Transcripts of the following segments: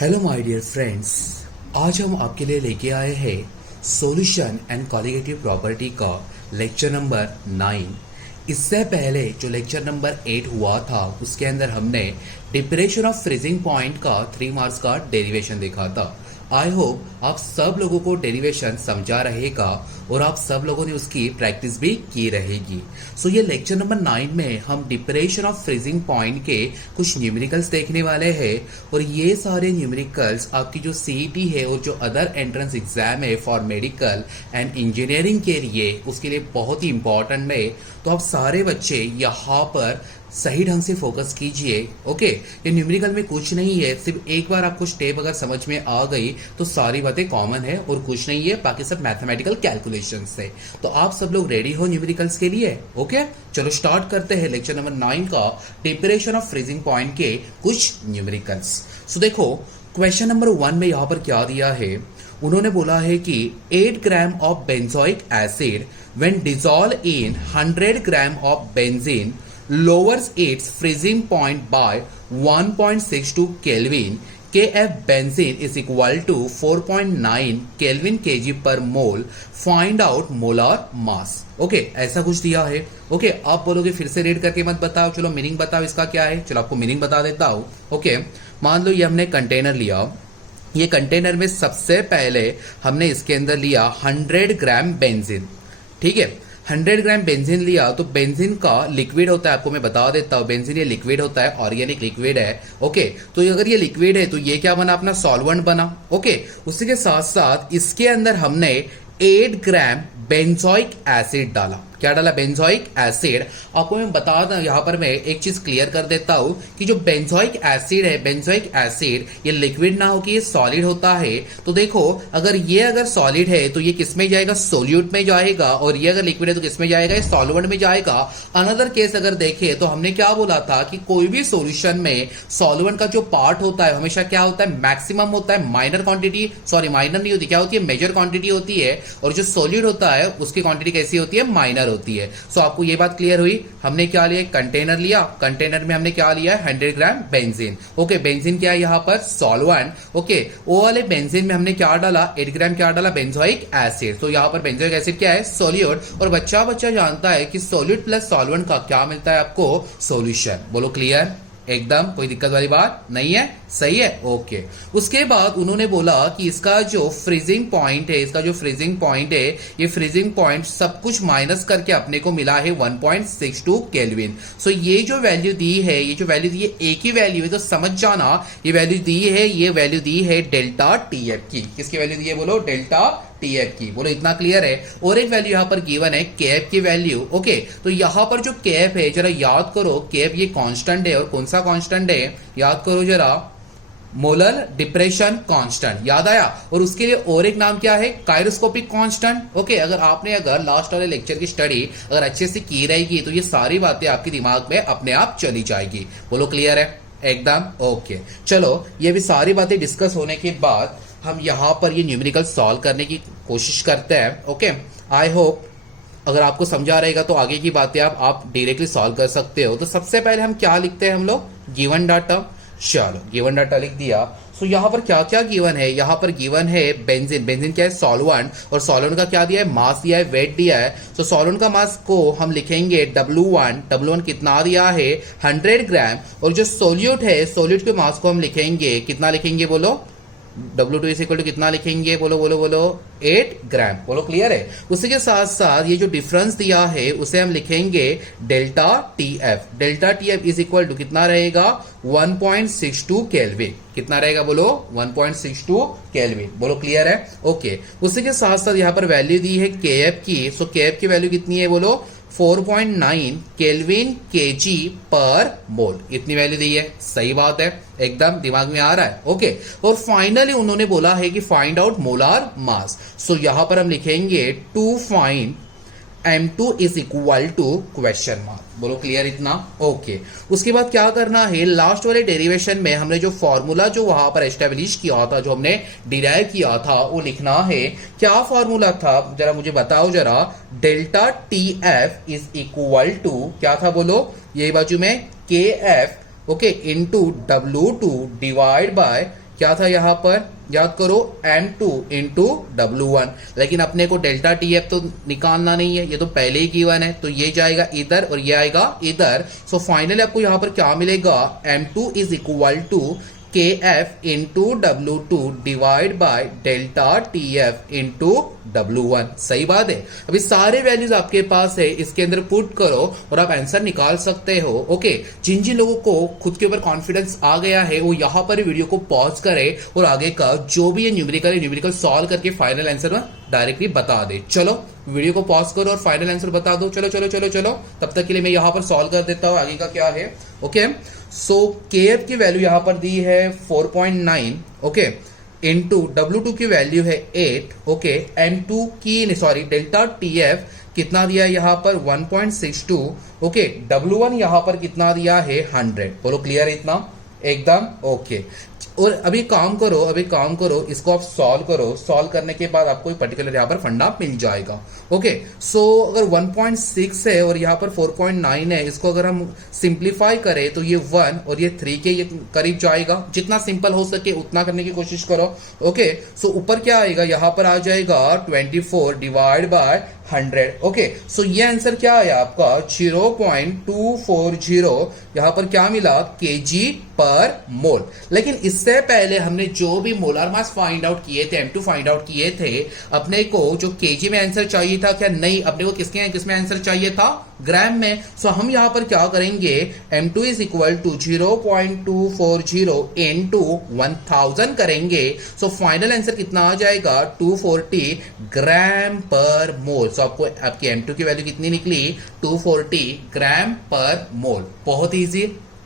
Hello my dear friends. आज हम आपके लिए लेके आए हैं सॉल्यूशन एंड कॉलिगेटिव प्रॉपर्टी का लेक्चर नंबर 9। इससे पहले जो लेक्चर नंबर 8 हुआ था उसके अंदर हमने डिप्रेशन ऑफ फ्रीजिंग पॉइंट का 3 मार्क्स का डेरिवेशन देखा था। आई होप आप सब लोगों को डेरिवेशन समझा रहेगा और आप सब लोगों ने उसकी प्रैक्टिस भी की रहेगी। सो ये लेक्चर नंबर 9 में हम डिप्रेशन ऑफ फ्रीजिंग पॉइंट के कुछ न्यूमेरिकल्स देखने वाले हैं और ये सारे न्यूमेरिकल्स आपकी जो सीईटी है और जो अदर एंट्रेंस एग्जाम है फॉर मेडिकल एंड इंजीनियरिंग के लिए उसके लिए बहुत ही इंपॉर्टेंट है। तो आप सारे बच्चे यहाँ पर सही ढंग से फोकस कीजिए। ओके, ये न्यूमेरिकल में कुछ नहीं है, सिर्फ एक बार आपको स्टेप अगर समझ में आ गई तो सारी बातें कॉमन है और कुछ नहीं है, बाकी सब मैथमेटिकल कैलकुलेशन है। तो आप सब लोग रेडी हो न्यूमेरिकल्स के लिए? ओके, चलो स्टार्ट करते हैं लेक्चर नंबर 9 का डिप्रेशन ऑफ फ्रीजिंग पॉइंट के कुछ न्यूमेरिकल्स। सो देखो क्वेश्चन नंबर 1 में यहाँ पर क्या दिया है, उन्होंने बोला है कि 8 gram of benzoic acid when dissolve in 100 gram of benzene lowers its freezing point by 1.62 Kelvin. Kf benzene is equal to 4.9 Kelvin kg per mole. Find out molar mass. Okay, ऐसा कुछ दिया है। ओके, आप बोलोगे फिर से read करके मत बताओ, चलो मीनिंग बताओ इसका क्या है। चलो आपको मीनिंग बता देता हूं। ओके, मान लो ये हमने कंटेनर लिया, ये कंटेनर में सबसे पहले हमने इसके अंदर लिया 100 ग्राम बेंजीन। ठीक है, 100 ग्राम बेंजीन लिया तो बेंजीन का लिक्विड होता है, आपको मैं बता देता हूं, बेंजीन ये लिक्विड होता है, ऑर्गेनिक लिक्विड है। ओके, तो अगर ये लिक्विड है तो ये क्या बना, अपना सॉल्वेंट बना। ओके, उसी के साथ साथ इसके अंदर हमने 8 ग्राम बेंजोइक एसिड डाला। क्या डाला? Benzoic acid. आपको मैं बता दूं, यहां पर मैं एक चीज क्लियर कर देता हूं कि जो बेंजोइक एसिड है, बेंजोइक एसिड ये लिक्विड ना होकर ये सॉलिड होता है। तो देखो अगर सॉलिड है तो ये किस में जाएगा? सोल्यूट में जाएगा, और ये अगर लिक्विड है तो किस में जाएगा? सॉल्वेंट में जाएगा। अनदर केस अगर देखें तो हमने क्या बोला था कि कोई भी सॉल्यूशन में सॉल्वेंट का जो पार्ट होता है हमेशा क्या होता है? मैक्सिमम होता है। माइनर क्वांटिटी, सॉरी माइनर नहीं होती, क्या होती है? मेजर क्वांटिटी होती है। और जो सॉलिड होता है उसकी क्वांटिटी कैसी होती है? माइनर होती है। सो आपको ये बात क्लियर हुई। हमने क्या लिया? कंटेनर लिया, कंटेनर में हमने क्या लिया? 100 ग्राम बेंजीन। ओके, बेंजीन क्या है यहाँ पर? सॉल्वेंट। ओके, वो वाले बेंजीन में हमने क्या डाला? 8 ग्राम क्या डाला? Benzoic acid. तो यहाँ पर बेंजोइक एसिड क्या है? सॉल्यूट। और बच्चा जानता है कि सॉल्यूट प्लस सॉल्वेंट का क्या मिलता है आपको? सॉल्यूशन। बोलो क्लियर? एकदम कोई दिक्कत वाली बात नहीं है? सही है। ओके, उसके बाद उन्होंने बोला कि इसका जो फ्रीजिंग पॉइंट है, इसका जो फ्रीजिंग पॉइंट है, ये फ्रीजिंग पॉइंट सब कुछ माइनस करके अपने को मिला है 1.62 केल्विन। सो ये जो वैल्यू दी है, ये जो वैल्यू दी है एक ही वैल्यू है, तो समझ जाना ये वैल्यू दी है, ये वैल्यू दी है डेल्टा टीएफ की। किसकी वैल्यू दी है? बोलो डेल्टा टीएफ की। बोलो इतना क्लियर है। और एक वैल्यू यहां पर गिवन है केएफ की वैल्यू। ओके, तो यहां पर जो केएफ है जरा याद करो, केएफ ये कांस्टेंट है, और कौन सा कांस्टेंट है? याद करो जरा, मोलर डिप्रेशन कांस्टेंट। याद आया? और उसके लिए और एक नाम क्या है? काइरोस्कोपिक कांस्टेंट। ओके, अगर लास्ट वाले लेक्चर की स्टडी अगर अच्छे से की रहेगी तो ये सारी बातें आपके दिमाग में अपने आप चली जाएगी। बोलो क्लियर है? एकदम ओके। चलो ये भी सारी बातें डिस्कस होने के बाद हम यहां पर ये न्यूमेरिकल सॉल्व करने की कोशिश करते हैं। ओके, आई होप अगर आपको समझा रहेगा तो आगे की बातें आप डायरेक्टली सॉल्व कर सकते हो। तो सबसे पहले हम क्या लिखते हैं? हम लोग गिवन डाटा। चलो गिवन डाटा लिख दिया। सो यहाँ पर क्या क्या गिवन है? यहाँ पर गिवन है बेंजीन। बेंजीन क्या है? सॉल्वेंट। और सॉल्वेंट का क्या दिया है? मास दिया है, वेट दिया है। सो सॉल्वेंट का मास को हम लिखेंगे W1। W1 कितना दिया है? 100 ग्राम। और जो सोल्यूट है, सोल्यूट के मास को हम लिखेंगे, कितना लिखेंगे? बोलो W2 इज इक्वल टू कितना लिखेंगे? बोलो बोलो बोलो 8 ग्राम। बोलो क्लियर है? उसी के साथ साथ ये जो डिफरेंस दिया है उसे हम लिखेंगे delta TF. Delta TF is equal to कितना रहेगा? 1.62 केल्विन। कितना रहेगा? बोलो 1.62 केल्विन। बोलो क्लियर है? ओके, उसी के साथ साथ यहाँ पर वैल्यू दी है केएफ की। सो केएफ की वैल्यू कितनी है? बोलो 4.9 केल्विन केजी पर मोल। इतनी वैल्यू दी है। सही बात है, एकदम दिमाग में आ रहा है। ओके, और फाइनली उन्होंने बोला है कि find out molar mass. So यहां पर हम लिखेंगे to find M2 is equal to question mark. बोलो क्लियर इतना? ओके, उसके बाद क्या करना है? लास्ट वाले डेरिवेशन में हमने जो फॉर्मूला जो वहां पर एस्टेब्लिश किया था, जो हमने डिराइव किया था, वो लिखना है। क्या फॉर्मूला था जरा मुझे बताओ जरा। Delta TF is equal to क्या था? बोलो ये बाजू में KF okay into W2 divide by क्या था यहाँ पर, याद करो M2 इंटू W1, लेकिन अपने को डेल्टा TF तो निकालना नहीं है, ये तो पहले ही गिवन है, तो ये जाएगा इधर और ये आएगा इधर। सो फाइनली आपको यहाँ पर क्या मिलेगा, M2 is equal to KF into W2 divide by delta TF into W1। सही बात है। अभी सारे वैल्यूज आपके पास है, इसके अंदर पुट करो और आप आंसर निकाल सकते हो। ओके, जिन जिन लोगों को खुद के ऊपर कॉन्फिडेंस आ गया है वो यहां पर वीडियो को पॉज करे और आगे का जो भी है न्यूमेरिकल सॉल्व करके फाइनल आंसर में डायरेक्टली बता दे। चलो वीडियो को पॉज करो और फाइनल आंसर बता दो। चलो चलो चलो चलो, तब तक के लिए मैं यहां पर सॉल्व कर देता हूं आगे का क्या है। ओके, सो KF की वैल्यू यहां पर दी है 4.9, ओके, इनटू W2 की वैल्यू है 8, ओके, M2 की सॉरी डेल्टा TF कितना दिया है यहां पर 1.62, ओके, W1 यहां पर कितना दिया है 100। बोलो क्लियर है इतना, एकदम ओके। और अभी काम करो, इसको आप सॉल्व करने के बाद आपको एक पर्टिकुलर यहाँ पर फंडा मिल जाएगा। ओके, सो अगर 1.6 है और यहाँ पर 4.9 है, इसको अगर हम सिंप्लीफाई करें तो ये 1 और ये 3 के ये करीब जाएगा। जितना सिंपल हो सके उतना करने की कोशिश करो। ओके, सो ऊपर क्या आएगा, यहाँ पर आ जाएगा 24 डिवाइड बाय 100। ओके, सो ये आंसर क्या आया आपका 0.240, यहां पर क्या मिला केजी पर मोल। लेकिन इससे पहले हमने जो भी मोलार मास फाइंड आउट किए थे, M2 फाइंड आउट किए थे, अपने को जो केजी में आंसर चाहिए था क्या, नहीं, अपने को किसमें आंसर चाहिए था, ग्राम में। सो हम यहां पर क्या करेंगे, M2 is equal to 0.240 into 1000 करेंगे। सो फाइनल आंसर कितना आ जाएगा 240 ग्राम पर मोल। सो आपको आपकी M2 की वैल्यू कितनी निकली 240 ग्राम पर मोल। बहुत इजी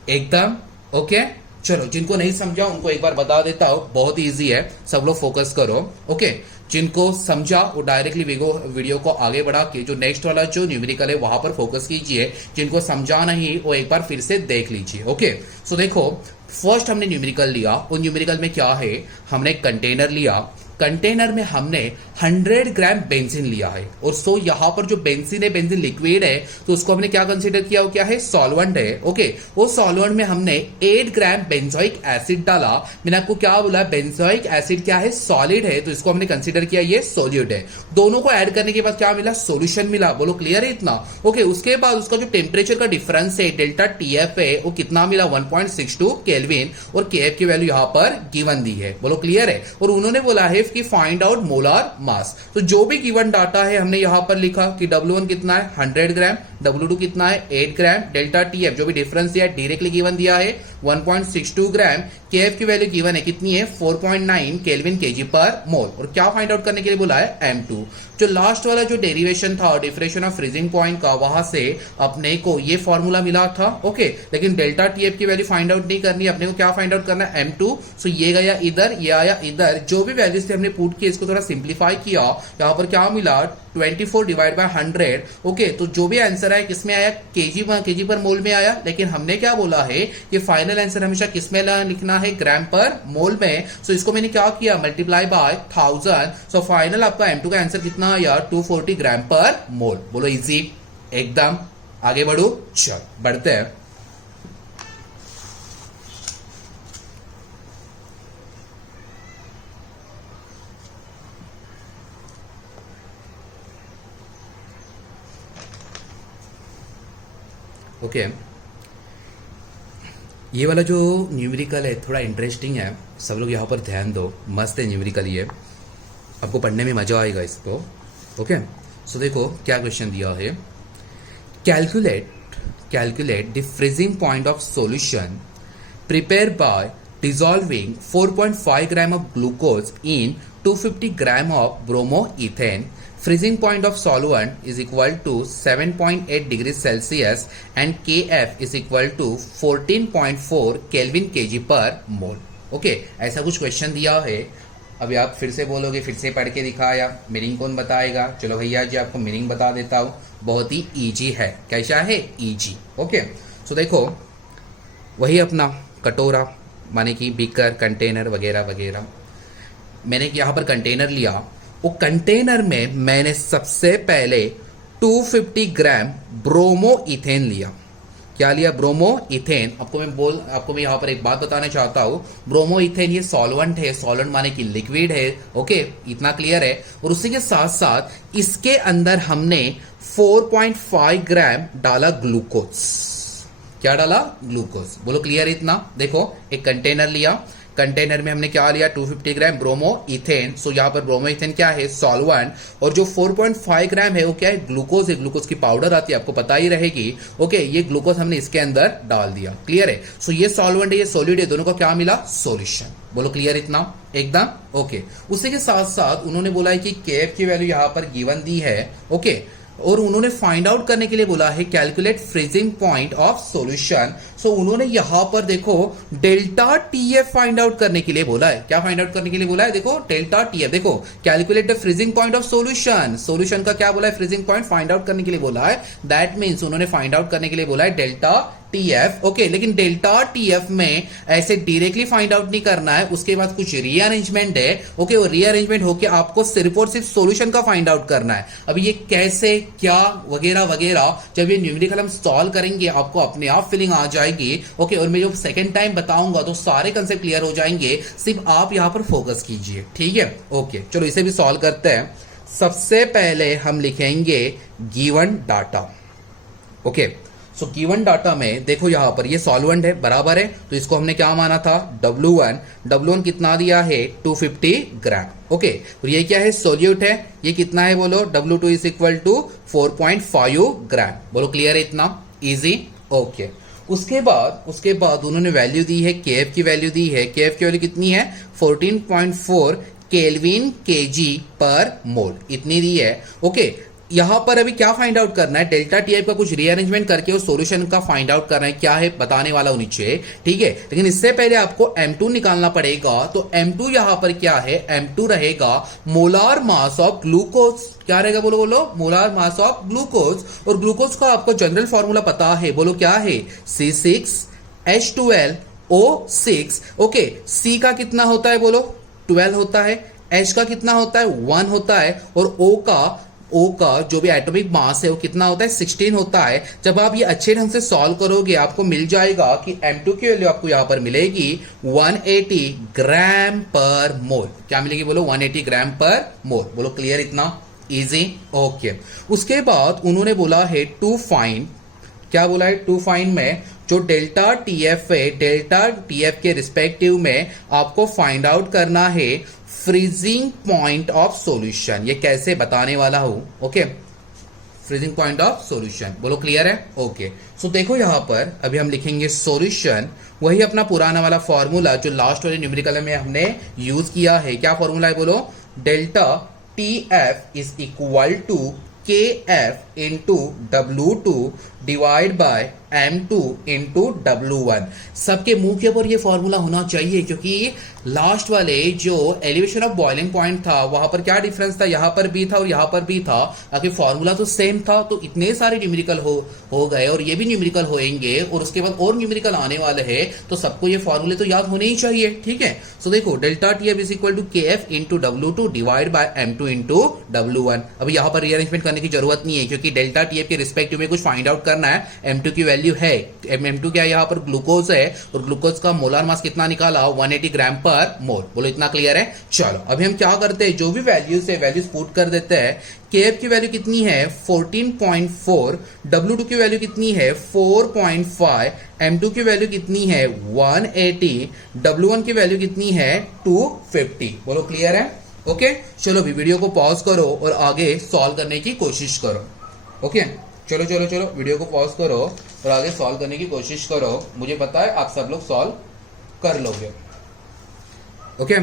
एकदम। ओके, चलो जिनको नहीं समझा उनको एक बार बता देता हूं, बहुत इजी है, सब लोग फोकस करो। ओके, जिनको समझा वो डायरेक्टली वीडियो को आगे बढ़ा के जो नेक्स्ट वाला जो न्यूमेरिकल है वहां पर फोकस कीजिए। जिनको समझा नहीं वो एक बार फिर से देख लीजिए। ओके, सो देखो फर्स्ट हमने न्यूमेरिकल लिया, उन न्यूमेरिकल में क्या है, हमने एक कंटेनर लिया, कंटेनर में हमने 100 ग्राम बेंजीन लिया है। और सो यहां पर जो बेंजीन है, बेंजीन लिक्विड है, तो उसको हमने क्या कंसीडर किया, वो क्या है, सॉल्वेंट है। ओके, वो सॉल्वेंट में हमने 8 ग्राम बेंजोइक एसिड डाला। मैंने आपको क्या बोला, बेंजोइक एसिड क्या है, सॉलिड है, तो इसको हमने कंसीडर किया ये सॉल्यूट है। दोनों को ऐड करने के बाद क्या मिला, सोल्यूशन मिला। बोलो क्लियर है इतना। ओके, उसके बाद उसका जो टेम्परेचर का डिफरेंस है, डेल्टा TF है, वो कितना मिला 1.62 केल्विन, और KF की वैल्यू यहां पर गिवन दी है। बोलो क्लियर है। और उन्होंने बोला है कि फाइंड आउट मोलार मास। तो जो भी गिवन डाटा है हमने यहां पर लिखा कि W1 कितना है 100 ग्राम, W2 कितना है 8 ग्राम, डेल्टा TF जो भी डिफरेंस दिया है डायरेक्टली गिवन दिया है 1.62 ग्राम, KF की वैल्यू गिवन है कितनी है 4.9 केल्विन केजी पर मोल। और क्या फाइंड आउट करने के लिए बोला है M2। जो लास्ट वाला जो डेरिवेशन था डेफिनेशन ऑफ फ्रीजिंग पॉइंट का, वहां से अपने को ये फॉर्मूला मिला था। ओके, लेकिन डेल्टा TF की वैल्यू फाइंड आउट नहीं करनी, अपने को क्या फाइंड आउट करना है M2। सो ये गया इधर, ये आया इधर, जो भी वैल्यूज थे हमने पुट किए, इसको थोड़ा सिंप्लीफाई किया, यहां पर क्या मिला 24 डिवाइड बाय 100। ओके, तो जो भी आंसर है किसमें आया, केजी पर मोल में आया। लेकिन हमने क्या बोला है कि फाइनल आंसर हमेशा किसमें लिखना है, ग्राम पर मोल में। सो इसको मैंने क्या किया, मल्टीप्लाई बाय 1000। सो फाइनल आपका M2 का आंसर कितना आया 240 ग्राम पर मोल। बोलो इजी एकदम। आगे बढ़ो, चल बढ़ते हैं। ओके, ये वाला जो न्यूमेरिकल है थोड़ा इंटरेस्टिंग है, सब लोग यहाँ पर ध्यान दो, मस्त है न्यूमेरिकल, ये आपको पढ़ने में मजा आएगा इसको। ओके, सो देखो क्या क्वेश्चन दिया है, calculate the freezing point of solution prepare by dissolving 4.5 gram of glucose in 250 gram of bromoethane. Freezing point of solvent is equal to 7.8 degrees Celsius and KF is equal to 14.4 Kelvin kg per mole. Okay, ऐसा कुछ question दिया है। अभी आप फिर से बोलोगे, फिर से पढ़ के दिखाया, मीनिंग कौन बताएगा। चलो भैया जी आपको मीनिंग बता देता हूँ, बहुत ही इजी है। कैसा है, इजी। ओके, सो देखो वही अपना कटोरा माने कि बीकर, कंटेनर वगैरह वगैरह, मैंने यहाँ पर कंटेनर लिया, वो कंटेनर में मैंने सबसे पहले 250 ग्राम ब्रोमो इथेन लिया। क्या लिया, ब्रोमो इथेन। आपको मैं यहाँ पर एक बात बताना चाहता हूँ, ब्रोमो इथेन ये सॉल्वेंट है, सॉल्वेंट माने कि लिक्विड है, ओके, इतना क्लियर है। और उसी के साथ साथ इसके अंदर हमने 4.5 ग्राम डाला ग्लूकोज। क्या डाला, ग्लूकोज। बोलो क्लियर इतना। देखो एक कंटेनर लिया, कंटेनर में हमने क्या लिया, 250 ग्राम ब्रोमो इथेन। सो यहाँ पर ब्रोमो इथेन क्या है, सॉल्वेंट, और जो 4.5 ग्राम है वो क्या है, ग्लूकोज है। ग्लूकोज की पाउडर आती है, आपको पता ही रहेगी, ओके। ये ग्लूकोज हमने इसके अंदर डाल दिया, क्लियर है। सो ये सॉल्वेंट है, ये सॉलिड है, दोनों को क्या मिला, सॉल्यूशन। बोलो क्लियर इतना, एकदम ओके। उसी के साथ साथ उन्होंने बोला है कि केएफ की वैल्यू यहाँ पर गिवन दी है, ओके। और उन्होंने फाइंड आउट करने के लिए बोला है calculate freezing point of solution. So उन्होंने यहां पर देखो डेल्टा टीएफ फाइंड आउट करने के लिए बोला है। क्या फाइंड आउट करने के लिए बोला है, देखो डेल्टा टीएफ। देखो calculate the freezing point of solution, solution का क्या बोला है, फ्रीजिंग पॉइंट फाइंड आउट करने के लिए बोला है। दैट मीन्स उन्होंने फाइंड आउट करने के लिए बोला है डेल्टा टीएफ, ओके। लेकिन डेल्टा टीएफ में ऐसे डायरेक्टली फाइंड आउट नहीं करना है, उसके बाद कुछ रीअरेंजमेंट है, ओके। और रीअरेंजमेंट होके आपको सिर्फ और सिर्फ सॉल्यूशन का फाइंड आउट करना है। अभी ये कैसे, क्या, वगैरह वगैरह, जब ये न्यूमेरिकल हम सॉल्व करेंगे आपको अपने आप फीलिंग आ जाएगी, ओके। और मैं जब सेकंड टाइम बताऊंगा तो सारे कंसेप्ट क्लियर हो जाएंगे, सिर्फ आप यहां पर फोकस कीजिए, ठीक है, ओके। चलो इसे भी सॉल्व करते हैं। सबसे पहले हम लिखेंगे given data, okay. So given data में देखो यहां पर ये सॉल्वेंट है, बराबर है, तो इसको हमने क्या माना था, W1 कितना दिया है, 250 ग्राम, ओके। और ये क्या है, सोल्यूट है, ये कितना है बोलो, W2 इज इक्वल टू 4.5 ग्राम। बोलो क्लियर है इतना, इजी, ओके। उसके बाद उन्होंने वैल्यू दी है, केएफ की वैल्यू दी है। केएफ की वैल्यू कितनी है, 14.4 केल्विन केजी पर मोल, इतनी दी है, ओके। यहां पर अभी क्या फाइंड आउट करना है, डेल्टा टीआई का कुछ रीअरेंजमेंट करके उस सॉल्यूशन का फाइंड आउट करना है, क्या है बताने वाला हूं नीचे, ठीक है। लेकिन इससे पहले आपको M2 निकालना पड़ेगा। तो M2 यहां पर क्या है, M2 रहेगा मोलार मास ऑफ ग्लूकोज। क्या रहेगा, बोलो बोलो, मोलार मास ऑफ ग्लूकोज। और ग्लूकोज का आपको जनरल फॉर्मूला पता है, बोलो क्या है, C6H12O6, ओके। C का कितना होता है, बोलो 12 होता है, H का कितना होता है, 1 होता है, और O का जो भी एटॉमिक मास है वो कितना होता है, 16 होता है। जब आप ये अच्छे ढंग से सॉल्व करोगे आपको मिल जाएगा कि M2 की वैल्यू आपको यहां पर मिलेगी 180 ग्राम पर मोल। क्या मिलेगी, बोलो 180 ग्राम पर मोल। बोलो क्लियर इतना, इजी, ओके। उसके बाद उन्होंने बोला है टू फाइंड, क्या बोला है, टू फाइंड में जो डेल्टा टीएफ है, डेल्टा टीएफ के रिस्पेक्टिव में आपको फाइंड आउट करना है फ्रीजिंग पॉइंट ऑफ सॉल्यूशन। ये कैसे बताने वाला हूं, okay. Freezing point of solution, बोलो क्लियर है, ओके। सो देखो यहां पर अभी हम लिखेंगे सॉल्यूशन, वही अपना पुराना वाला फॉर्मूला जो लास्ट वाले न्यूमेरिकल में हमने यूज किया है। क्या फॉर्मूला है, बोलो delta TF is equal to KF into W2 divide by M2 into W1। सबके मुंह के ऊपर ये फॉर्मूला होना चाहिए, क्योंकि लास्ट वाले जो एलिवेशन ऑफ बॉइलिंग पॉइंट था वहां पर क्या डिफरेंस था, यहां पर भी था और यहां पर भी था, आखिर फॉर्मूला तो सेम था। तो इतने सारे न्यूमेरिकल हो गए और ये भी न्यूमेरिकल होएंगे और उसके बाद और न्यूमेरिकल आने वाले हैं, तो सबको ये फॉर्मूले तो याद होने ही चाहिए, ठीक है। सो देखो delta TF is equal to KF into W2 divide by M2 into W1। अभी यहां पर रीअरेंजमेंट करने की जरूरत नहीं है, क्योंकि डेल्टा टीएफ के रिस्पेक्टिव में कुछ फाइंड आउट करना है। M2 की वैल्यू है, M2 क्या है, यहां पर ग्लूकोज है, और ग्लूकोज का मोलार मास कितना निकाला, 180 ग्राम पर मोल। बोलो इतना क्लियर है। चलो अभी हम क्या करते हैं, जो भी वैल्यूज है वैल्यूज पुट कर देते हैं। KF की वैल्यू कितनी है, 14.4, W2 की वैल्यू कितनी है, 4.5, M2 की वैल्यू कितनी है, 180, W1 की वैल्यू कितनी है, 250। बोलो क्लियर है, ओके। चलो भी वीडियो को पॉज करो और आगे सॉल्व करने की कोशिश करो, ओके। चलो चलो चलो वीडियो को पॉज करो और आगे सॉल्व करने की कोशिश करो। मुझे पता है आप सब लोग सॉल्व कर लोगे, ओके।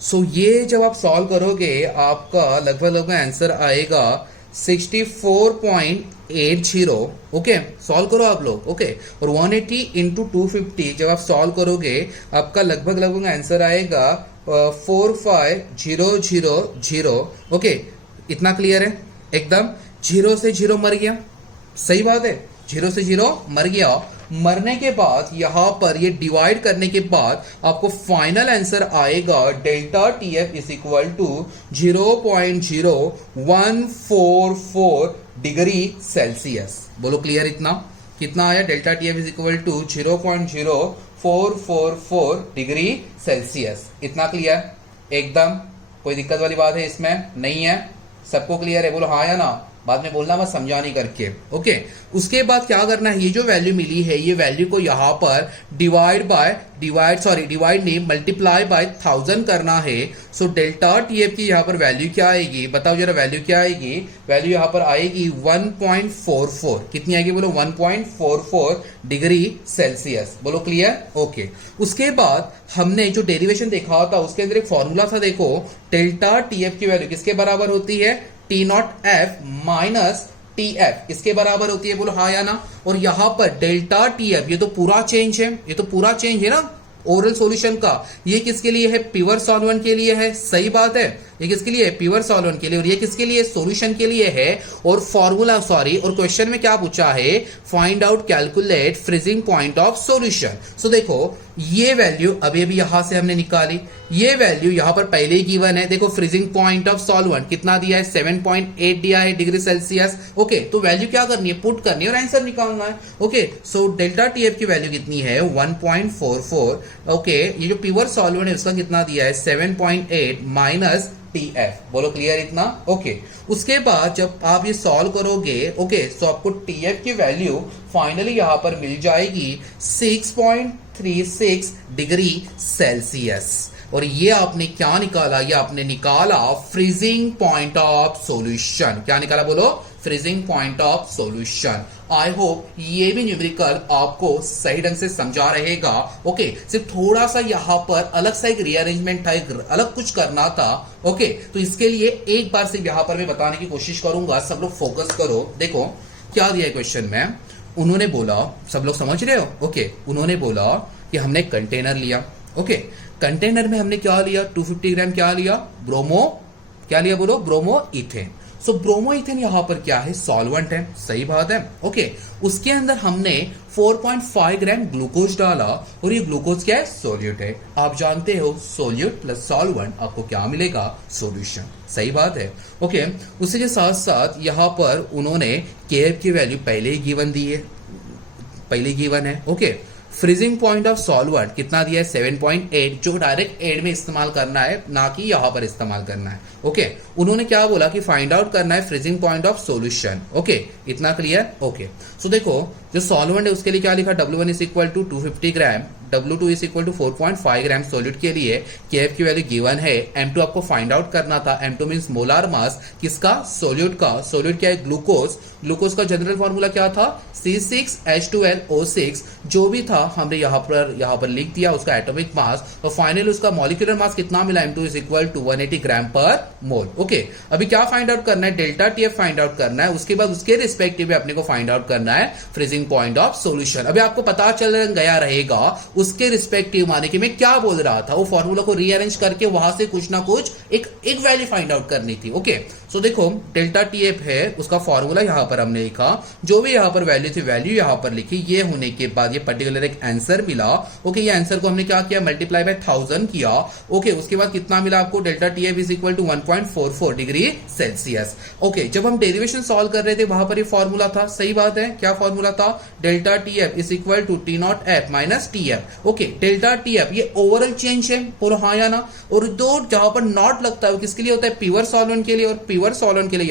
सो ये जब आप सॉल्व करोगे आपका लगभग आंसर आएगा 64.80, ओके। सॉल्व करो आप लोग, ओके। और 180 इंटू 250 जब आप सॉल्व करोगे आपका लगभग आंसर आएगा 45000, ओके। इतना क्लियर है एकदम। 0 से 0 मर गया, सही बात है, 0 से 0 मर गया। मरने के बाद यहां पर ये डिवाइड करने के बाद आपको फाइनल आंसर आएगा delta TF is equal to 0.0144 degree Celsius. बोलो क्लियर इतना, कितना आया, delta T F is equal to 0.0444 degree Celsius. इतना क्लियर एकदम, कोई दिक्कत वाली बात है इसमें नहीं है, सबको क्लियर है, बोलो हाँ या ना, बाद में बोलना मत समझा नहीं करके। ओके, उसके बाद क्या करना है, ये जो वैल्यू मिली है ये वैल्यू को यहां पर डिवाइड नहीं मल्टीप्लाई बाय 1000 करना है। सो डेल्टा टीएफ की यहां पर वैल्यू क्या आएगी, बताओ जरा वैल्यू क्या आएगी, वैल्यू यहां पर आएगी 1.44, कितनी आएगी बोलो 1.44 डिग्री सेल्सियस, बोलो क्लियर। ओके, उसके बाद हमने जो डेरिवेशन देखा था उसके अंदर एक फॉर्मूला था, देखो डेल्टा टीएफ की वैल्यू किसके बराबर होती है, T not F minus T F, इसके बराबर होती है, बोलो हाँ या ना। और यहां पर डेल्टा टी एफ ये तो पूरा चेंज है, ये तो पूरा चेंज है ना ओरल सॉल्यूशन का, ये किसके लिए है, प्योर सॉल्वेंट के लिए है, सही बात है, ये किसके लिए है, प्योर सॉल्वेंट के लिए, और ये किसके लिए, सॉल्यूशन के लिए है। और फॉर्मूला और क्वेश्चन में क्या पूछा है, find out calculate freezing point of solution. So देखो ये वैल्यू अभी अभी यहां से हमने निकाली, ये वैल्यू यहां पर पहले ही गिवन है, देखो फ्रीजिंग पॉइंट ऑफ सॉल्वेंट कितना दिया है, 7.8 दिया है डिग्री सेल्सियस। ओके, तो वैल्यू क्या करनी है, पुट करनी है और आंसर निकालना है। ओके, सो डेल्टा टीएफ की वैल्यू कितनी है 1.44। ओके, ये जो प्योर सॉल्वेंट है उसका कितना दिया है 7.8 माइनस टी एफ, बोलो क्लियर इतना। ओके, उसके बाद जब आप ये सॉल्व करोगे, ओके, सो आपको टी एफ की वैल्यू फाइनली यहां पर मिल जाएगी 6.36 डिग्री सेल्सियस। और ये आपने क्या निकाला, ये आपने निकाला फ्रीजिंग पॉइंट ऑफ सॉल्यूशन, क्या निकाला बोलो, freezing point of solution. I hope ये भी न्यूमेरिकल आपको सही ढंग से समझा रहेगा। ओके, सिर्फ थोड़ा सा यहां पर अलग सा एक रीअरेंजमेंट था, एक अलग कुछ करना था। ओके, तो इसके लिए एक बार सिर्फ यहां पर मैं बताने की कोशिश करूंगा, सब लोग फोकस करो। देखो क्या दिया है क्वेश्चन में, उन्होंने बोला, सब लोग समझ रहे हो, ओके, उन्होंने बोला कि हमने कंटेनर लिया, ओके, कंटेनर में हमने क्या लिया, 250 ग्राम क्या लिया, ब्रोमो, क्या लिया बोलो, ब्रोमो इथेन। सो ब्रोमो इथेन यहां पर क्या है, सॉल्वेंट है, सही बात है। ओके, उसके अंदर हमने 4.5 ग्राम ग्लूकोज डाला और ये ग्लूकोज क्या है, सोल्यूट है। आप जानते हो सोल्यूट प्लस सॉल्वेंट आपको क्या मिलेगा, सॉल्यूशन, सही बात है। ओके, उसी के साथ साथ यहां पर उन्होंने केएफ की वैल्यू पहले ही गिवन दी है, पहले गिवन है। Okay, freezing point of solvent कितना दिया है 7.8, जो डायरेक्ट एड में इस्तेमाल करना है, ना कि यहां पर इस्तेमाल करना है। ओके, उन्होंने क्या बोला कि फाइंड आउट करना है freezing point of solution. Okay, इतना क्लियर। ओके, सो देखो जो सॉल्वेंट है उसके लिए क्या लिखा, W1 is equal to 250 gram, W2 is equal to 4.5 gram solute के लिए केएफ की वैल्यू गिवन है। M2 आपको फाइंड आउट करना था, M2 मींस मोलार मास किसका, सॉल्यूट का, सॉल्यूट क्या है, ग्लूकोज, ग्लूकोज का जनरल फॉर्मूला क्या था, C6H12O6, जो भी था हमने यहां पर लिख दिया उसका एटॉमिक मास, और फाइनली उसका मॉलिक्यूलर मास कितना मिला, M2 इज इक्वल टू 180 ग्राम पर मोल। ओके, अभी क्या फाइंड आउट करना है, डेल्टा टीएफ फाइंड आउट करना है, उसके बाद उसके रिस्पेक्टिव में अपने को फाइंड आउट करना है फ्रीजिंग पॉइंट ऑफ सॉल्यूशन। अभी आपको पता चल गया रहेगा उसके रिस्पेक्टिव माने कि मैं क्या बोल रहा था, वो फॉर्मूला को रीअरेंज करके वहां से कुछ ना कुछ एक वैल्यू फाइंड आउट करनी थी। ओके, सो देखो डेल्टा टीएफ है, उसका फॉर्मूला यहां पर हमने लिखा, जो भी यहां पर वैल्यू थी वैल्यू यहां पर लिखी, ये होने के बाद ये पर्टिकुलर एक आंसर मिला। ओके, ये आंसर को हमने क्या किया, मल्टीप्लाई बाय 1000 किया। ओके, उसके बाद कितना मिला आपको, delta TF is equal to 1.44 degree Celsius. Okay, जब हम डेरिवेशन सॉल्व कर रहे थे वहां पर ये फॉर्मूला था, सही बात है, क्या फॉर्मूला था, delta TF is equal to T not F minus TF. Okay, delta TF ये ओवरऑल चेंज है, बोलो हाँ या ना। और दो जहां पर नॉट लगता है वो किसके लिए होता है, प्योर सॉल्वेंट के लिए, और प्योर सॉल्वेंट के लिए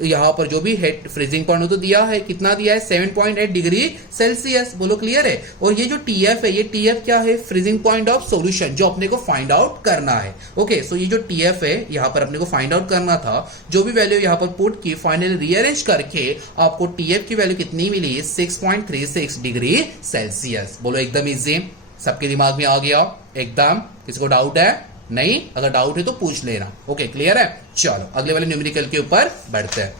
यहां पर जो भी हेड फ्रीजिंग पॉइंट तो दिया है, कितना दिया है 7.8 डिग्री सेल्सियस, बोलो क्लियर है। और ये जो टीएफ है, ये टीएफ क्या है, फ्रीजिंग पॉइंट ऑफ सॉल्यूशन, जो अपने को फाइंड आउट करना है। ओके, सो ये जो टीएफ है यहां पर अपने को फाइंड आउट करना था, जो भी वैल्यू यहां पर पुट की, फाइनली रीअरेंज करके आपको टीएफ की वैल्यू कितनी मिली, 6.36 डिग्री सेल्सियस। बोलो एकदम इजी, सबके दिमाग में आ गया एकदम, किसी को डाउट है, नहीं, अगर डाउट है तो पूछ लेना। ओके, क्लियर है। चलो अगले वाले न्यूमेरिकल के ऊपर बढ़ते हैं।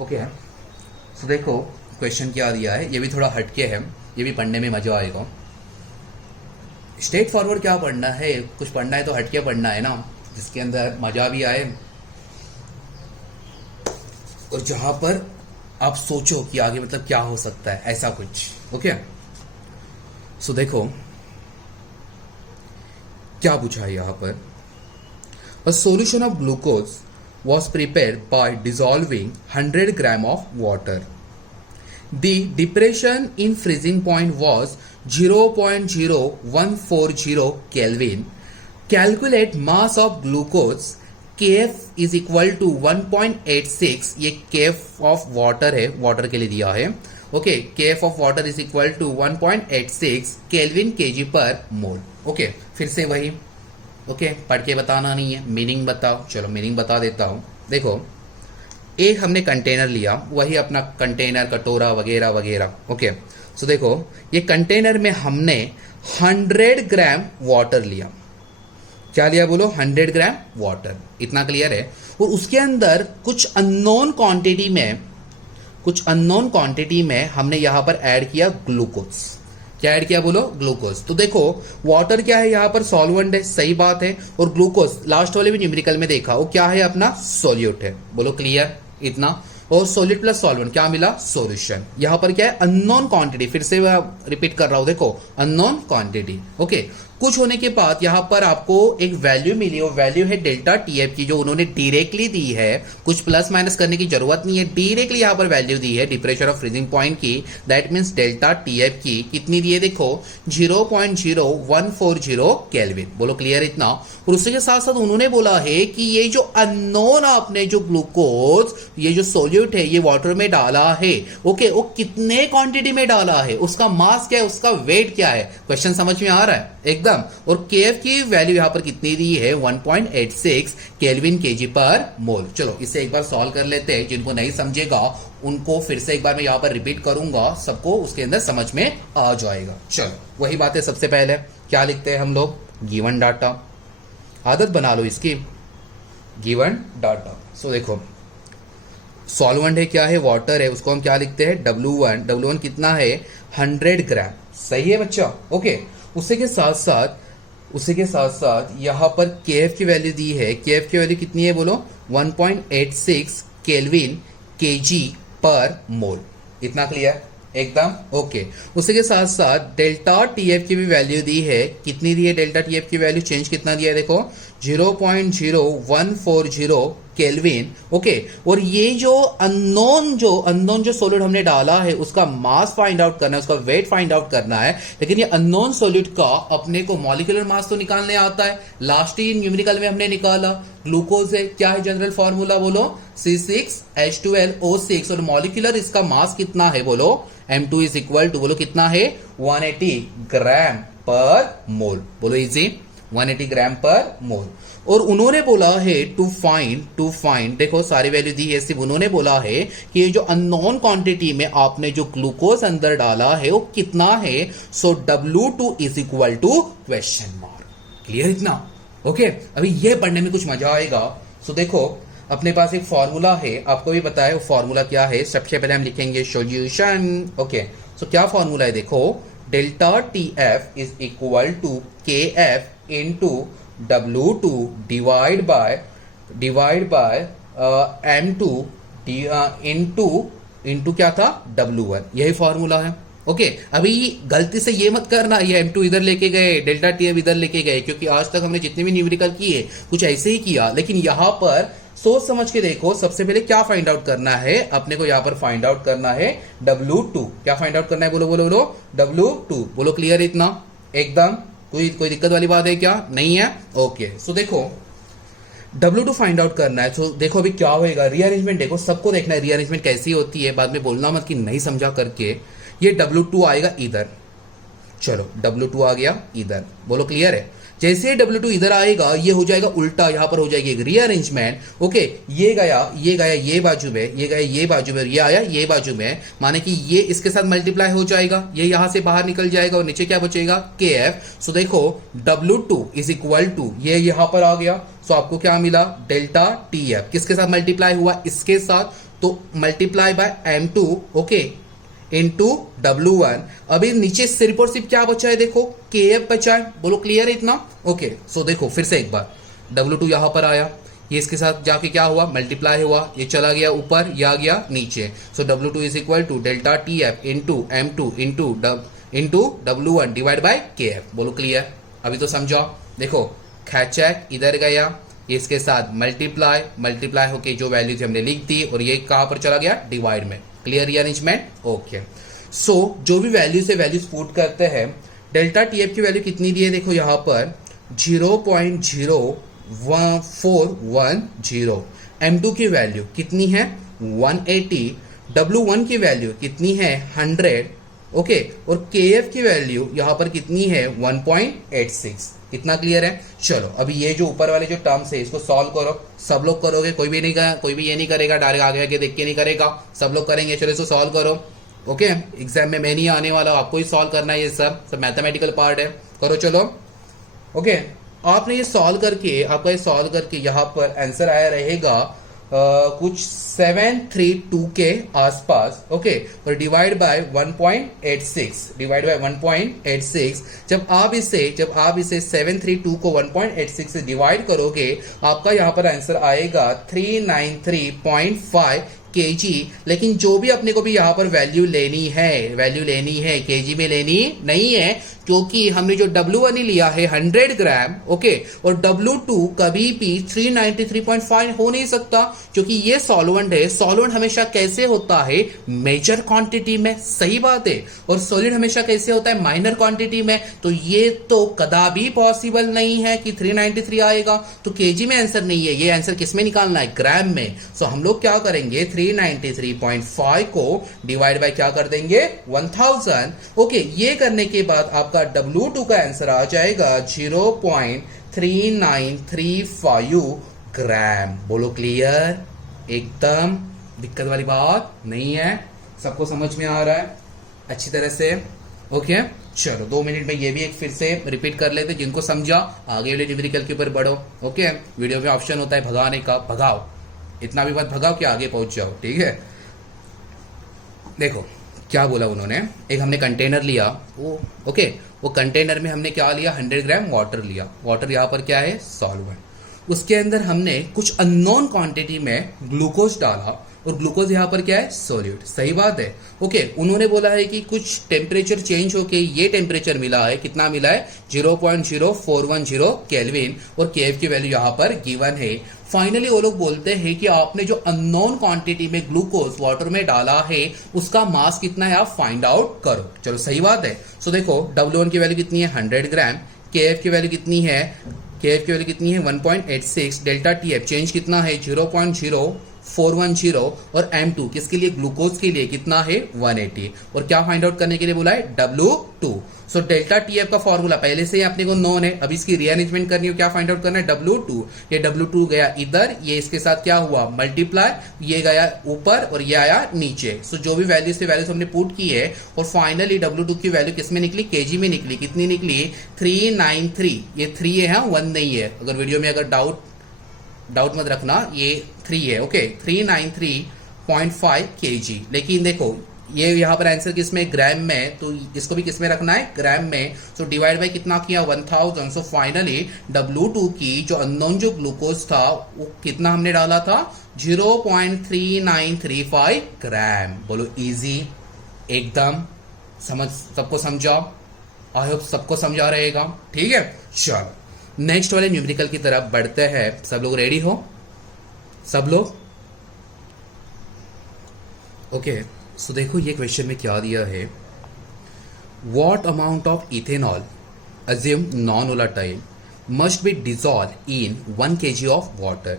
ओके, सो देखो क्वेश्चन क्या दिया है, ये भी थोड़ा हटके है, ये भी पढ़ने में मजा आएगा। स्ट्रेट फॉरवर्ड क्या पढ़ना है, कुछ पढ़ना है तो हटके पढ़ना है ना, जिसके अंदर मजा भी आए और जहां पर आप सोचो कि आगे मतलब क्या हो सकता है, ऐसा कुछ। ओके, सो देखो क्या पूछा है यहां पर। A solution of glucose was prepared by dissolving 100 gram of water. The depression in freezing point was 0.0140 Kelvin. Calculate mass of glucose. Kf is equal to 1.86. ये kf of water है, water के लिए दिया है। Okay, kf of water is equal to 1.86 Kelvin kg per mole. Okay, फिर से वही okay पढ़ के बताना नहीं है, मीनिंग बताओ। चलो मीनिंग बता देता हूं। देखो, एक हमने कंटेनर लिया, वही अपना कंटेनर, कटोरा वगैरह वगैरह। ओके, सो देखो ये कंटेनर में हमने 100 ग्राम वाटर लिया। क्या लिया बोलो? 100 ग्राम वाटर। इतना क्लियर है? और उसके अंदर कुछ अननोन क्वांटिटी में हमने यहां पर ऐड किया ग्लूकोज। क्या ऐड किया बोलो? ग्लूकोज। तो देखो वाटर क्या है यहां पर? सॉल्वेंट है, सही बात है। और ग्लूकोज लास्ट वाले भी न्यूमेरिकल में देखा, वो क्या है? अपना सॉल्यूट है। बोलो क्लियर? इतना। और सॉलिड प्लस सॉल्वेंट क्या मिला? सॉल्यूशन। यहां पर क्या है? Unknown quantity. फिर से रिपीट कर रहा हूं, देखो अननोन क्वांटिटी। ओके, कुछ होने के बाद यहां पर आपको एक वैल्यू मिली, और वैल्यू है डेल्टा टीएफ की, जो उन्होंने डायरेक्टली दी है। कुछ प्लस माइनस करने की जरूरत नहीं है, डायरेक्टली यहां पर वैल्यू दी है डिप्रेशन ऑफ फ्रीजिंग पॉइंट की। दैट मींस डेल्टा टीएफ की कितनी दी है? देखो 0.0140 केल्विन। बोलो क्लियर? इतना। और उसके साथ साथ उन्होंने बोला है कि ये जो अननोन आपने जो ग्लूकोज, ये जो सोल्यूट है, ये वाटर में डाला है। ओके, वो कितने क्वांटिटी में डाला है, उसका मास क्या है, उसका वेट क्या है? क्वेश्चन समझ में आ रहा है एकदम। और केएफ की वैल्यू यहां पर कितनी दी है? 1.86 केल्विन केजी पर मोल। चलो इसे एक बार सॉल्व कर लेते हैं। जिनको नहीं समझेगा उनको फिर से एक बार मैं यहां पर रिपीट करूंगा, सबको उसके अंदर समझ में आ जाएगा। चलो वही बात है। सबसे पहले क्या लिखते हैं हम लोग? Given data. आदत बना लो इसकी, गिवन डाटा। सो देखो सॉल्वेंट है, क्या है? वाटर है। उसको हम क्या लिखते हैं? W1। W1 कितना है? 100 ग्राम। सही है बच्चा? ओके, उसी के साथ साथ यहां पर केएफ की वैल्यू दी है। केएफ की वैल्यू कितनी है बोलो? 1.86 केल्विन केजी पर मोल। इतना क्लियर? एकदम ओके। उसी के साथ साथ डेल्टा टीएफ की भी वैल्यू दी है। कितनी दी है डेल्टा टीएफ की वैल्यू? चेंज कितना दिया है देखो, 0.0140 केल्विन। ओके, और ये जो अननोन जो सॉलिड हमने डाला है, उसका मास फाइंड आउट करना है, उसका वेट फाइंड आउट करना है। लेकिन ये अननोन सॉलिड का अपने को मॉलिक्यूलर मास तो निकालने आता है। लास्ट ही न्यूमेरिकल में हमने निकाला, ग्लूकोज है। क्या है जनरल फॉर्मूला बोलो? C6H12O6। और मॉलिक्यूलर इसका मास कितना है बोलो? M2 इज इक्वल टू बोलो कितना है? 180 ग्राम पर मोल। बोलो इजी, 180 ग्राम पर मोल। और उन्होंने बोला है टू फाइंड देखो सारी वैल्यू दी है, सिर्फ उन्होंने बोला है कि ये जो अननोन क्वांटिटी में आपने जो ग्लूकोज अंदर डाला है वो कितना है। So W2 is equal to question mark. Clear इतना? ओके, अभी ये पढ़ने में कुछ मजा आएगा। सो देखो अपने पास एक फॉर्मूला है, आपको भी पता है वो फॉर्मूला क्या है। सबसे पहले हम लिखेंगे सॉल्यूशन। ओके, सो क्या फॉर्मूला है देखो, delta TF is equal to KF into W2 divide by M2 into क्या था? W1। यही फॉर्मूला है। ओके, अभी गलती से ये मत करना ये M2 इधर लेके गए, डेल्टा टीएफ इधर लेके गए, क्योंकि आज तक हमने जितने भी न्यूमेरिकल किए कुछ ऐसे ही किया। लेकिन यहां पर सोच समझ के देखो, सबसे पहले क्या फाइंड आउट करना है अपने को? यहां पर फाइंड आउट करना है W2। क्या फाइंड आउट करना है बोलो बोलो बोलो? W2। बोलो क्लियर इतना? एकदम। कोई दिक्कत वाली बात है क्या? नहीं है? ओके, सो देखो W2 फाइंड आउट करना है। तो देखो अभी क्या होएगा, रीअरेंजमेंट देखो, सबको देखना है रीअरेंजमेंट कैसी होती है। बाद में बोलना मत कि नहीं समझा करके। ये W2 आएगा इधर। चलो W2 आ गया इधर। बोलो क्लियर है? जैसे ही W2 इधर आएगा ये हो जाएगा उल्टा, यहां पर हो जाएगी एक रीअरेंजमेंट। ओके, ये गया ये बाजू में, ये गया ये बाजू में, ये आया ये बाजू में, माने कि ये इसके साथ मल्टीप्लाई हो जाएगा, ये यहां से बाहर निकल जाएगा और नीचे क्या बचेगा? KF। सो देखो W2 इज इक्वल टू ये यहां पर आ गया। सो आपको क्या मिला? Delta TF। किसके साथ मल्टीप्लाई हुआ? इसके साथ। तो multiply by M2 okay into W1। अभी नीचे सिर्फ और सिर्फ क्या बचा है देखो? KF बचा है। बोलो क्लियर है इतना? ओके, सो देखो फिर से एक बार W2 यहां पर आया, ये इसके साथ जाके क्या हुआ, मल्टीप्लाई हुआ, ये चला गया ऊपर, ये आ गया नीचे। So W2 is equal to delta TF into M2 into W1 divide by KF। बोलो क्लियर? अभी तो समझो। देखो खैचक इधर गया, ये इसके साथ मल्टीप्लाई होके जो वैल्यू थी हमने लिख दी, और ये कहां पर चला गया, डिवाइड में। Clear rearrangement? ओके। सो जो भी वैल्यू से वैल्यूज पुट करते हैं, डेल्टा TF की वैल्यू कितनी दी है, देखो यहां पर 0.0410। M2 की वैल्यू कितनी है, 180। W1 की वैल्यू कितनी है, 100। ओके, और KF की वैल्यू यहां पर कितनी है, 1.86। इतना क्लियर है? चलो अभी ये जो ऊपर वाले जो टर्म्स है इसको सॉल्व करो। सब लोग करोगे, कोई भी ये नहीं करेगा डायरेक्ट आगे आगे देख के नहीं करेगा, सब लोग करेंगे। चलो इसको सॉल्व करो। ओके, एग्जाम में मैं नहीं आने वाला, आपको ही सॉल्व करना है, ये सब मैथमेटिकल पार्ट है। करो चलो। ओके, आपने ये सॉल्व करके, आपका ये सॉल्व करके यहाँ पर आंसर आया रहेगा कुछ 732 के आसपास। ओके, और डिवाइड बाय 1.86 जब आप इसे 732 को 1.86 से डिवाइड करोगे, आपका यहाँ पर आंसर आएगा 393.5 kg। लेकिन जो भी अपने को भी यहाँ पर वैल्यू लेनी है kg में लेनी नहीं है, क्योंकि हमने जो W1 लिया है 100 ग्राम। ओके, और W2 कभी भी 393.5 हो नहीं सकता, क्योंकि ये सॉल्वेंट है। सॉल्वेंट हमेशा कैसे होता है, मेजर क्वांटिटी में, सही बात है। और सॉलिड हमेशा कैसे होता है, माइनर क्वांटिटी में। तो ये तो कदापि पॉसिबल नहीं है कि 393 आएगा। तो kg में आंसर नहीं है, ये आंसर किस में निकालना है, ग्राम में। सो हम लोग क्या करेंगे, 393.5 को डिवाइड बाय क्या कर देंगे, 1000। ओके, ये करने के बाद आपका W2 का आंसर आ जाएगा 0.3935 ग्राम। बोलो क्लियर? एकदम दिक्कत वाली बात नहीं है, सबको समझ में आ रहा है अच्छी तरह से? ओके, चलो 2 मिनट में ये भी एक फिर से रिपीट कर लेते, जिनको समझा आगे वाले न्यूमेरिकल के ऊपर बढ़ो। ओके, वीडियो में ऑप्शन होता है भगाने का, भगाओ, इतना भी मत भगाओ कि आगे पहुंच जाओ। ठीक है, देखो क्या बोला उन्होंने। एक हमने कंटेनर लिया, वो कंटेनर में हमने क्या लिया, 100 ग्राम वाटर लिया। वाटर यहाँ पर क्या है, सॉल्वेंट। उसके अंदर हमने कुछ अननोन क्वांटिटी में ग्लूकोज डाला, और ग्लूकोज यहाँ पर क्या है, सॉलिड। सही बात है। ओके, उन्होंने बोला है कि कुछ टेम्परेचर चेंज होके ये टेम्परेचर मिला है, कितना मिला है, 0.0410 केल्विन, और KF की वैल्यू यहाँ पर गिवन है। फाइनली वो लोग बोलते हैं कि आपने जो अननोन क्वांटिटी में ग्लूकोज वाटर में डाला है, उसका मास कितना है, आप फाइंड आउट करो। चलो सही बात है। सो देखो W1 की वैल्यू कितनी है, 100 ग्राम। KF की वैल्यू कितनी है, 1.86। डेल्टा TF चेंज कितना है, 0.0410, और M2 किसके लिए, ग्लूकोज के लिए कितना है, 180। और क्या फाइंड आउट करने के लिए बोला है, W2। सो डेल्टा TF का फॉर्मूला पहले से ही अपने को नोन है, अब इसकी रीअरेंजमेंट करनी है, क्या फाइंड आउट करना है, W2। ये W2 गया इधर, ये इसके साथ क्या हुआ, मल्टीप्लाई, ये गया ऊपर और ये आया नीचे। सो जो भी वैल्यू से वैल्यूज हमने पुट की है, और फाइनली W2 की वैल्यू किस में निकली, kg में निकली। कितनी निकली, 393। ये 3 है, 1 नहीं है। अगर वीडियो में अगर डाउट मत रखना, ये 3 है। Okay, 393.5 kg। लेकिन देखो ये यहाँ पर आंसर किस में, ग्राम में, तो इसको भी किस में रखना है, ग्राम में। सो डिवाइड बाय कितना किया, 1000। सो फाइनली W2 की जो अननोन जो ग्लूकोज था, वो कितना हमने डाला था, 0.3935 ग्राम। बोलो इजी, एकदम सबको समझा? आई होप सबको समझा रहेगा। ठीक है, चलो नेक्स्ट वाले न्यूमेरिकल की तरफ बढ़ते हैं। सब लोग रेडी हो, सब लोग? ओके, सो देखो ये क्वेश्चन में क्या दिया है, what amount of ethanol assume non volatile must be dissolve in 1 kg of water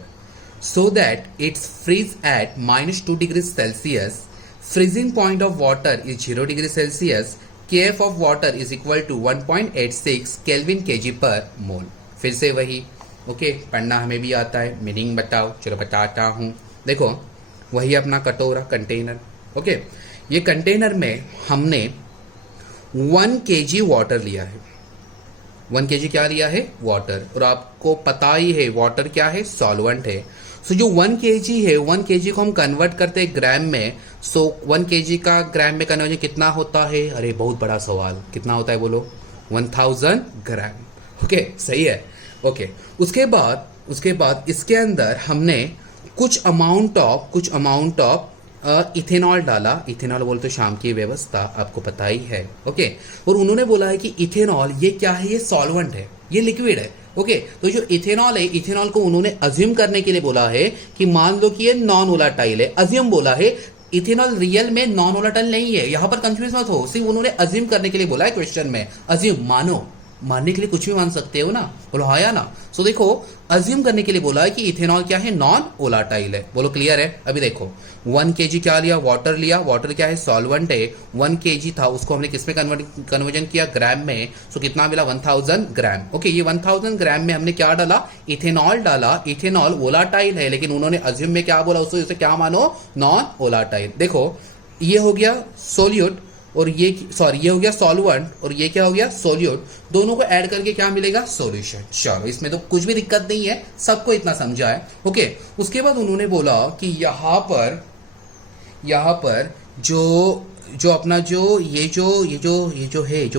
so that it's freeze at -2 degree Celsius. Freezing point of water is 0 degree Celsius. KF of water is equal to 1.86 Kelvin kg per मोल। फिर से वही, okay, पढ़ना हमें भी आता है, meaning बताओ। चलो बताता हूं। देखो वही अपना कटोरा, कंटेनर। ओके, ये कंटेनर में हमने 1 kg वाटर लिया है। 1 kg क्या लिया है, वाटर। और आपको पता ही है वाटर क्या है, सॉल्वेंट है। सो जो 1 kg है, 1 kg को हम कन्वर्ट करते हैं ग्राम में। सो 1 kg का ग्राम में कन्वर्जन कितना होता है, अरे बहुत बड़ा सवाल, कितना होता है बोलो, 1000 ग्राम। ओके, सही है। ओके, उसके बाद इसके अंदर हमने कुछ अमाउंट ऑफ इथेनॉल डाला। इथेनॉल बोल तो शाम की व्यवस्था आपको पता ही है। ओके, और उन्होंने बोला है कि इथेनॉल ये क्या है, ये सॉल्वेंट है, ये लिक्विड है। ओके, तो जो इथेनॉल है, इथेनॉल को उन्होंने अज्यूम करने के लिए बोला है कि मान लो कि ये नॉन वोलाटाइल है। अज्यूम बोला है, इथेनॉल रियल में नॉन वोलाटाइल नहीं है, यहां पर कंफ्यूज मत हो, सिर्फ उन्होंने अज्यूम करने के लिए बोला है क्वेश्चन में। अज्यूम, मानो, मानने के लिए कुछ भी मान सकते हो ना, बोलो हाँ या ना। सो देखो, अज्यूम करने के लिए बोला है कि इथेनॉल क्या है, नॉन वोलाटाइल है। बोलो क्लियर है। अभी देखो 1 kg क्या लिया, वाटर लिया। वाटर क्या है, सॉल्वेंट है। 1 kg था, उसको हमने किस में कन्वर्जन किया, ग्राम में। सो कितना मिला, 1000 ग्राम। ओके, ये 1000 ग्राम में हमने क्या डाला, इथेनॉल डाला। इथेनॉल वोलाटाइल है, लेकिन उन्होंने अज्यूम में क्या बोला, उसे क्या मानो, नॉन वोलाटाइल। देखो ये हो गया सोल्यूट और ये हो गया सॉल्वेंट और ये क्या हो गया, सोल्यूट। दोनों को ऐड करके क्या मिलेगा, सॉल्यूशन। चलो, इसमें तो कुछ भी दिक्कत नहीं है, सबको इतना समझा है। ओके, उसके बाद उन्होंने बोला कि यहां पर जो अपना जो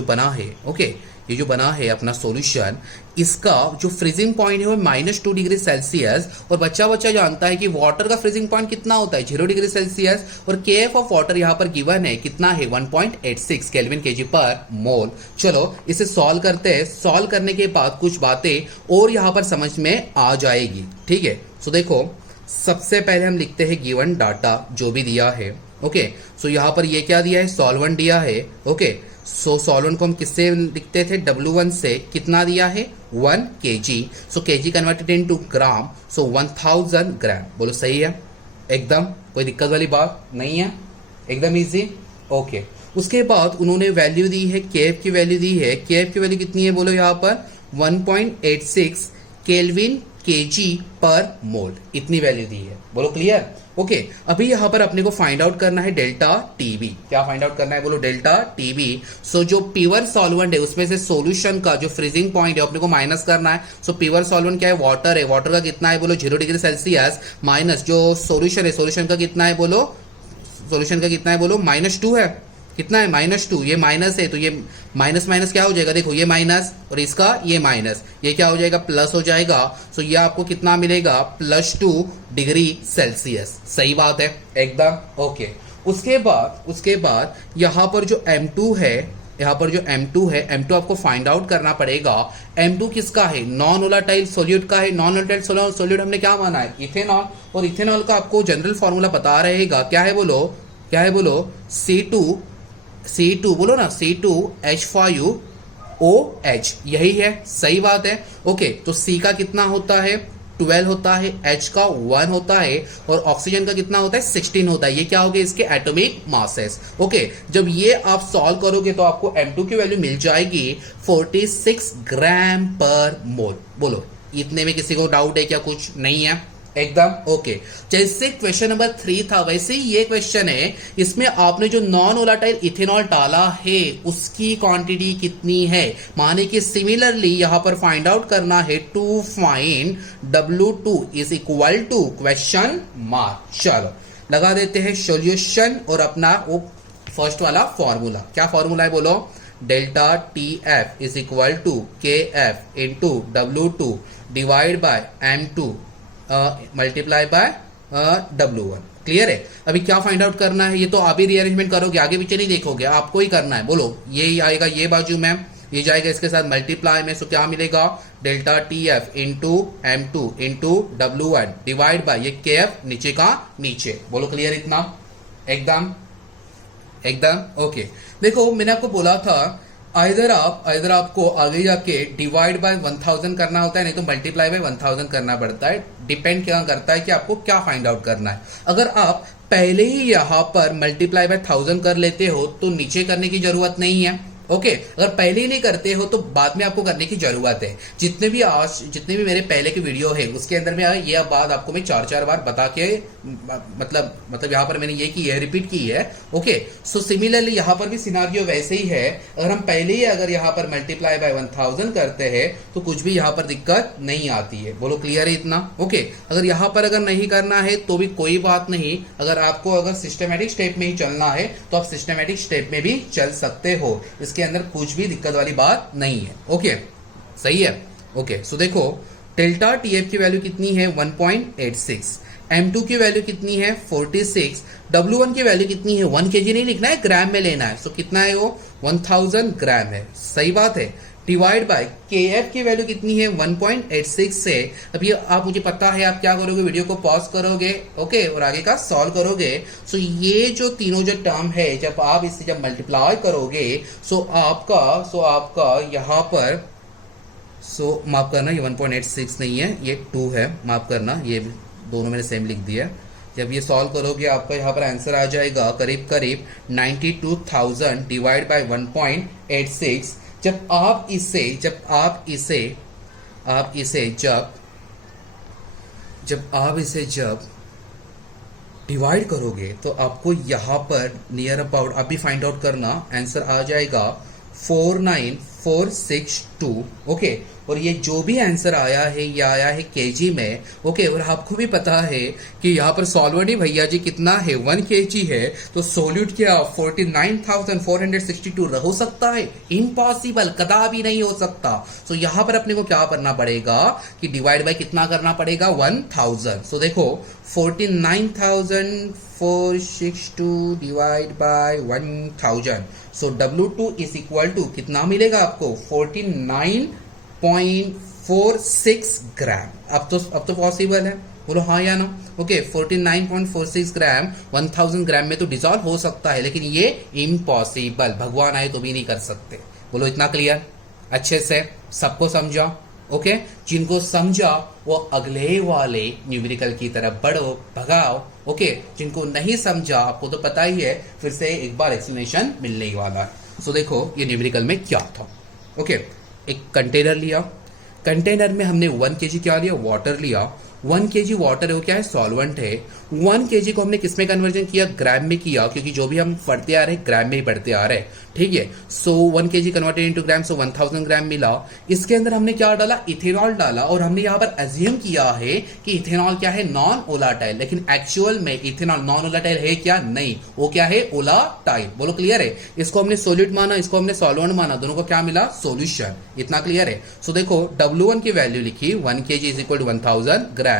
बना है, ओके, ये जो बना है अपना सॉल्यूशन, इसका जो फ्रीजिंग पॉइंट है वो -2 डिग्री सेल्सियस। और बच्चा जानता है कि वाटर का फ्रीजिंग पॉइंट कितना होता है, 0 डिग्री सेल्सियस। और केएफ ऑफ वाटर यहाँ पर गिवन है, कितना है, 1.86 केल्विन केजी पर मोल। चलो इसे सॉल्व करते हैं। सॉल्व करने के बाद कुछ बातें और यहाँ पर समझ में आ जाएगी। ठीक है, सो देखो, सबसे पहले हम लिखते हैं गिवन डाटा जो भी दिया है। ओके, सो यहाँ पर ये क्या दिया है, सॉल्वेंट दिया है। ओके, सो सॉल्वेंट को हम किससे लिखते थे, W1 से। कितना दिया है, 1 kg। सो kg कन्वर्टेड इनटू ग्राम, सो 1000 ग्राम। बोलो सही है एकदम, कोई दिक्कत वाली बात नहीं है, एकदम इजी। ओके, उसके बाद उन्होंने वैल्यू दी है, केएफ की वैल्यू दी है। केएफ की वैल्यू कितनी है, बोलो यहाँ पर 1.86 केल्विन केजी पर मोल, इतनी वैल्यू दी है। बोलो क्लियर। ओके, अभी यहां पर अपने को फाइंड आउट करना है डेल्टा टीबी। क्या फाइंड आउट करना है, बोलो डेल्टा टीबी। सो जो प्योर सॉल्वेंट है उसमें से सॉल्यूशन का जो फ्रीजिंग पॉइंट है अपने को माइनस करना है। सो प्योर सॉल्वेंट क्या है, वाटर है। वाटर का कितना है, बोलो 0 डिग्री सेल्सियस, माइनस जो सॉल्यूशन है, सॉल्यूशन का कितना है, बोलो सॉल्यूशन का कितना है, बोलो -2 है। कितना है, -2। ये माइनस है तो ये माइनस माइनस क्या हो जाएगा, देखो ये माइनस और इसका ये माइनस, ये क्या हो जाएगा, प्लस हो जाएगा। सो ये आपको कितना मिलेगा, +2 डिग्री सेल्सियस। सही बात है एकदम। ओके, उसके बाद यहाँ पर जो M2 है, M2 आपको फाइंड आउट करना पड़ेगा। M2 किसका है, नॉन वोलाटाइल सोल्यूट का है। नॉन वोलाटाइल सोल्यूट हमने क्या माना है, इथेनॉल। और इथेनॉल का आपको जनरल फॉर्मूला पता रहेगा, क्या है बोलो, C2 बोलो ना, C2H5OH, यही है। सही बात है। ओके, तो C का कितना होता है, 12 होता है, H का 1 होता है और ऑक्सीजन का कितना होता है, 16 होता है। ये क्या हो गए, इसके एटॉमिक मासेस। ओके, जब ये आप सॉल्व करोगे तो आपको M2 की वैल्यू मिल जाएगी 46 ग्राम पर मोल। बोलो, इतने में किसी को डाउट है क्या, कुछ नहीं है एकदम। ओके, जैसे क्वेश्चन नंबर 3 था वैसे ही ये क्वेश्चन है। इसमें आपने जो नॉन वोलाटाइल इथेनॉल डाला है उसकी क्वांटिटी कितनी है, माने कि सिमिलरली यहां पर फाइंड आउट करना है to find W2 is equal to question mark. चलो लगा देते हैं सॉल्यूशन और अपना वो फर्स्ट वाला फॉर्मूला। क्या फॉर्मूला है, बोलो delta TF is equal to KF into W2 divide by M2 multiply by W1। Clear है। अभी क्या फाइंड आउट करना है, ये तो आप ही रीअरेंजमेंट करोगे, आगे पीछे नहीं देखोगे, आपको ही करना है। बोलो, ये ही आएगा ये बाजू में, ये जाएगा इसके साथ मल्टीप्लाई में। सो क्या मिलेगा, delta TF into M2 into W1 divide bye ये KF नीचे का नीचे। बोलो क्लियर इतना एकदम। ओके, देखो मैंने आपको बोला था आइदर आपको आगे जाके डिवाइड बाय 1000 करना होता है, नहीं तो मल्टीप्लाई बाय 1000 करना पड़ता है। डिपेंड क्या करता है कि आपको क्या फाइंड आउट करना है। अगर आप पहले ही यहां पर मल्टीप्लाई बाय 1000 कर लेते हो तो नीचे करने की जरूरत नहीं है। ओके, अगर पहले ही नहीं करते हो तो बाद में आपको करने की जरूरत है। जितने भी मेरे पहले के वीडियो है उसके अंदर में ये बात आपको मैं 4 बार बता के मतलब यहाँ पर मैंने ये की है, रिपीट की है। ओके, सो सिमिलरली यहाँ पर भी सिनारियो वैसे ही है। अगर हम पहले ही अगर यहाँ पर मल्टीप्लाई बाय 1000 करते हैं तो कुछ भी यहाँ पर दिक्कत नहीं आती है। बोलो क्लियर है इतना। ओके, अगर यहाँ पर अगर नहीं करना है तो भी कोई बात नहीं। अगर सिस्टमेटिक स्टेप में ही चलना है तो आप सिस्टमेटिक स्टेप में भी चल सकते हो, इसके अंदर कुछ भी दिक्कत वाली बात नहीं है। ओके, सही है। ओके सो देखो डेल्टा टीएफ की वैल्यू कितनी है 1.86, M2 की वैल्यू कितनी है 46, W1 की वैल्यू कितनी है 1 kg नहीं लिखना है, ग्राम में लेना है। सो कितना है वो 1000 ग्राम है, सही बात है। डिवाइड बाय KF की वैल्यू कितनी है 1.86 से। अभी आप मुझे पता है आप क्या करोगे, वीडियो को पॉज करोगे ओके और आगे का सॉल्व करोगे। सो ये जो तीनों जो टर्म है जब आप इससे जब मल्टीप्लाई करोगे सो आपका यहाँ पर माफ करना ये 1.86 नहीं है, ये 2 है, माफ करना ये दोनों मैंने सेम लिख दिया। जब ये सॉल्व करोगे आपका यहाँ पर आंसर आ जाएगा करीब करीब 92,000 डिवाइड बाय 1.86। जब आप इसे डिवाइड करोगे तो आपको यहाँ पर नियर अबाउट आप भी फाइंड आउट करना, आंसर आ जाएगा 49462 ओके। और ये जो भी आंसर आया है ये आया है केजी में ओके। और आपको भी पता है कि यहाँ पर सॉल्वेंट ही भैया जी कितना है 1 kg है, तो सोल्यूट क्या 49,462 हो सकता है? इम्पॉसिबल, कदापि नहीं हो सकता। सो यहाँ पर अपने को क्या करना पड़ेगा कि डिवाइड बाय कितना करना पड़ेगा 1000। सो देखो 49,462 divide by 1000। So W2 is equal to कितना मिलेगा आपको 49.46 ग्राम। अब तो पॉसिबल है, बोलो हाँ या ना। ओके 49.46 ग्राम 1000 ग्राम में तो डिसॉल्व हो सकता है, लेकिन ये इम्पॉसिबल, भगवान आए तो भी नहीं कर सकते। बोलो इतना क्लियर, अच्छे से सबको समझा ओके। जिनको समझा वो अगले वाले न्यूमेरिकल की तरफ बढ़ो, भगाओ ओके। जिनको नहीं समझा आपको तो पता ही है, फिर से एक बार एक्सप्लेनेशन मिलने ही वाला है। सो देखो ये न्यूमेरिकल में क्या था ओके। एक कंटेनर लिया, कंटेनर में हमने 1 kg क्या लिया, वाटर लिया। 1 kg वाटर है वो क्या है, सॉल्वेंट है। 1 kg को हमने किस में कन्वर्जन किया, ग्राम में किया, क्योंकि जो भी हम पढ़ते आ रहे हैं ग्राम में ही पढ़ते आ रहे हैं, ठीक है। सो 1 kg कन्वर्टेड इनटू ग्राम, सो 1000 ग्राम मिला। इसके अंदर हमने क्या डाला, इथेनॉल डाला। और हमने यहाँ पर अज्यूम किया है कि इथेनॉल क्या है, नॉन ओलाटाइल, लेकिन एक्चुअल में इथेनॉल नॉन ओलाटाइल है क्या, नहीं, वो क्या है, ओलाटाइल। बोलो क्लियर है। इसको हमने सोल्यूट माना, इसको हमने सॉल्वेंट माना, दोनों को क्या मिला, सोल्यूशन। इतना क्लियर है। सो देखो W1 की वैल्यू लिखी 1 kg is equal to 1000 gram.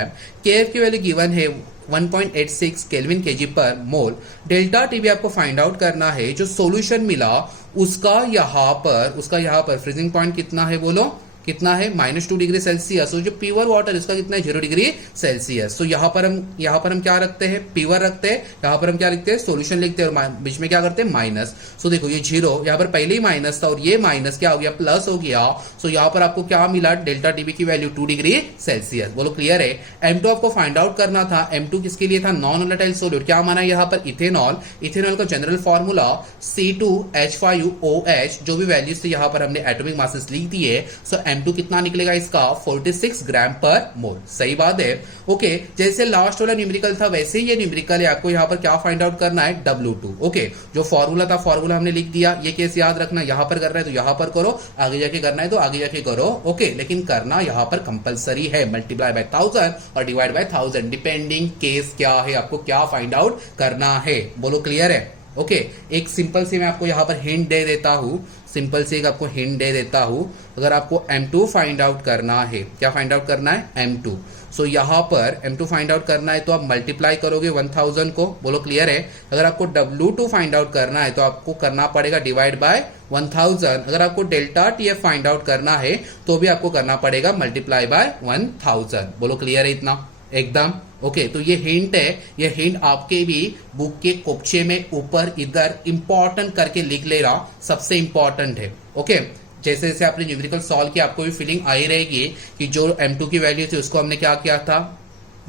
KF की वैल्यू गिवन है 1.86 केल्विन केजी पर मोल। डेल्टा टी भी आपको फाइंड आउट करना है। जो सॉल्यूशन मिला उसका यहाँ पर फ्रीजिंग पॉइंट कितना है, बोलो कितना है, -2 डिग्री सेल्सियस। और जो प्योर वाटर इसका कितना है, 0 डिग्री सेल्सियस। तो यहाँ पर हम क्या रखते हैं, प्योर रखते हैं, यहाँ पर हम क्या लिखते हैं, सॉल्यूशन लिखते हैं, और बीच में क्या करते हैं, माइनस। सो देखो ये 0 यहाँ पर पहले ही माइनस था और ये माइनस क्या हो गया, प्लस हो गया। सो यहाँ पर आपको क्या मिला, डेल्टा टीबी की वैल्यू 2 डिग्री सेल्सियस। बोलो क्लियर है। M2 आपको फाइंड आउट करना था। M2 किसके लिए था, नॉन वोलेटाइल सॉल्यूट। क्या माना यहाँ पर, इथेनॉल। इथेनॉल का जनरल फॉर्मूला C2H5OH, जो भी वैल्यूज थे यहाँ पर हमने एटॉमिक मासेस लिख दिए। सो M2 कितना निकलेगा इसका 46 ग्राम पर मोल। सही बात है ओके। जैसे लास्ट वाला न्यूमेरिकल था वैसे ही ये न्यूमेरिकल है। आपको यहाँ पर क्या फाइंड आउट करना है, W2 ओके। जो फॉर्मूला था फॉर्मूला हमने लिख दिया। ये केस याद रखना, यहाँ पर करना है तो यहाँ पर करो, आगे जाके करना है तो आगे जाके करो ओके। लेकिन करना यहाँ पर कंपलसरी है, मल्टीप्लाई बाय 1000 और डिवाइड बाय 1000, डिपेंडिंग केस क्या है, आपको क्या फाइंड आउट करना है। बोलो क्लियर है ओके। एक सिंपल सी मैं आपको यहाँ पर हिंट दे देता हूँ, सिंपल सी एक आपको हिंट दे देता हूँ। अगर आपको M2 फाइंड आउट करना है, क्या फाइंड आउट करना है, M2। सो यहाँ पर M2 फाइंड आउट करना है तो आप मल्टीप्लाई करोगे 1000 को। बोलो क्लियर है। अगर आपको W2 फाइंड आउट करना है तो आपको करना पड़ेगा डिवाइड बाय 1000। अगर आपको डेल्टा TF फाइंड आउट करना है तो भी आपको करना पड़ेगा मल्टीप्लाई बाय 1000। बोलो क्लियर है इतना एकदम ओके। तो ये हिंट है, ये हिंट आपके भी बुक के कोपचे में ऊपर इधर इंपॉर्टेंट करके लिख ले रहा, सबसे इंपॉर्टेंट है ओके। जैसे जैसे आपने न्यूमेरिकल सॉल्व किया आपको भी फीलिंग आई रहेगी कि जो M2 की वैल्यू थी उसको हमने क्या किया था,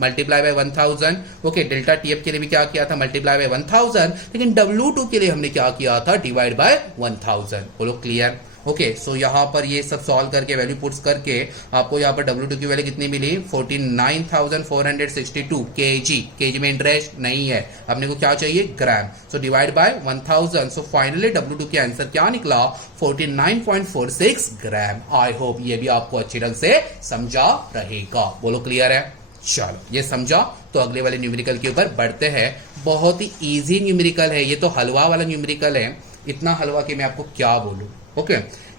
multiply by 1000 okay. Delta TF के लिए भी क्या किया था, मल्टीप्लाई बाय 1000। लेकिन W2 के लिए हमने क्या किया था, डिवाइड बाय 1000। बोलो क्लियर ओके। सो यहाँ पर ये सब सॉल्व करके वैल्यू पुट्स करके आपको यहाँ पर W2 की वैल्यू कितनी मिली, 49,462 केजी में इंटरेस्ट नहीं है, अपने को क्या चाहिए, gram. So divide by 1000। So finally W2 के आंसर क्या निकला, 49.46 ग्राम। आई होप ये भी आपको अच्छी ढंग से समझा रहेगा। बोलो क्लियर है। चलो ये समझा तो अगले वाले न्यूमेरिकल के ऊपर बढ़ते हैं। बहुत ही इजी न्यूमेरिकल है ये, तो हलवा वाला न्यूमेरिकल है। इतना हलवा कि मैं आपको क्या बोलूं ओके।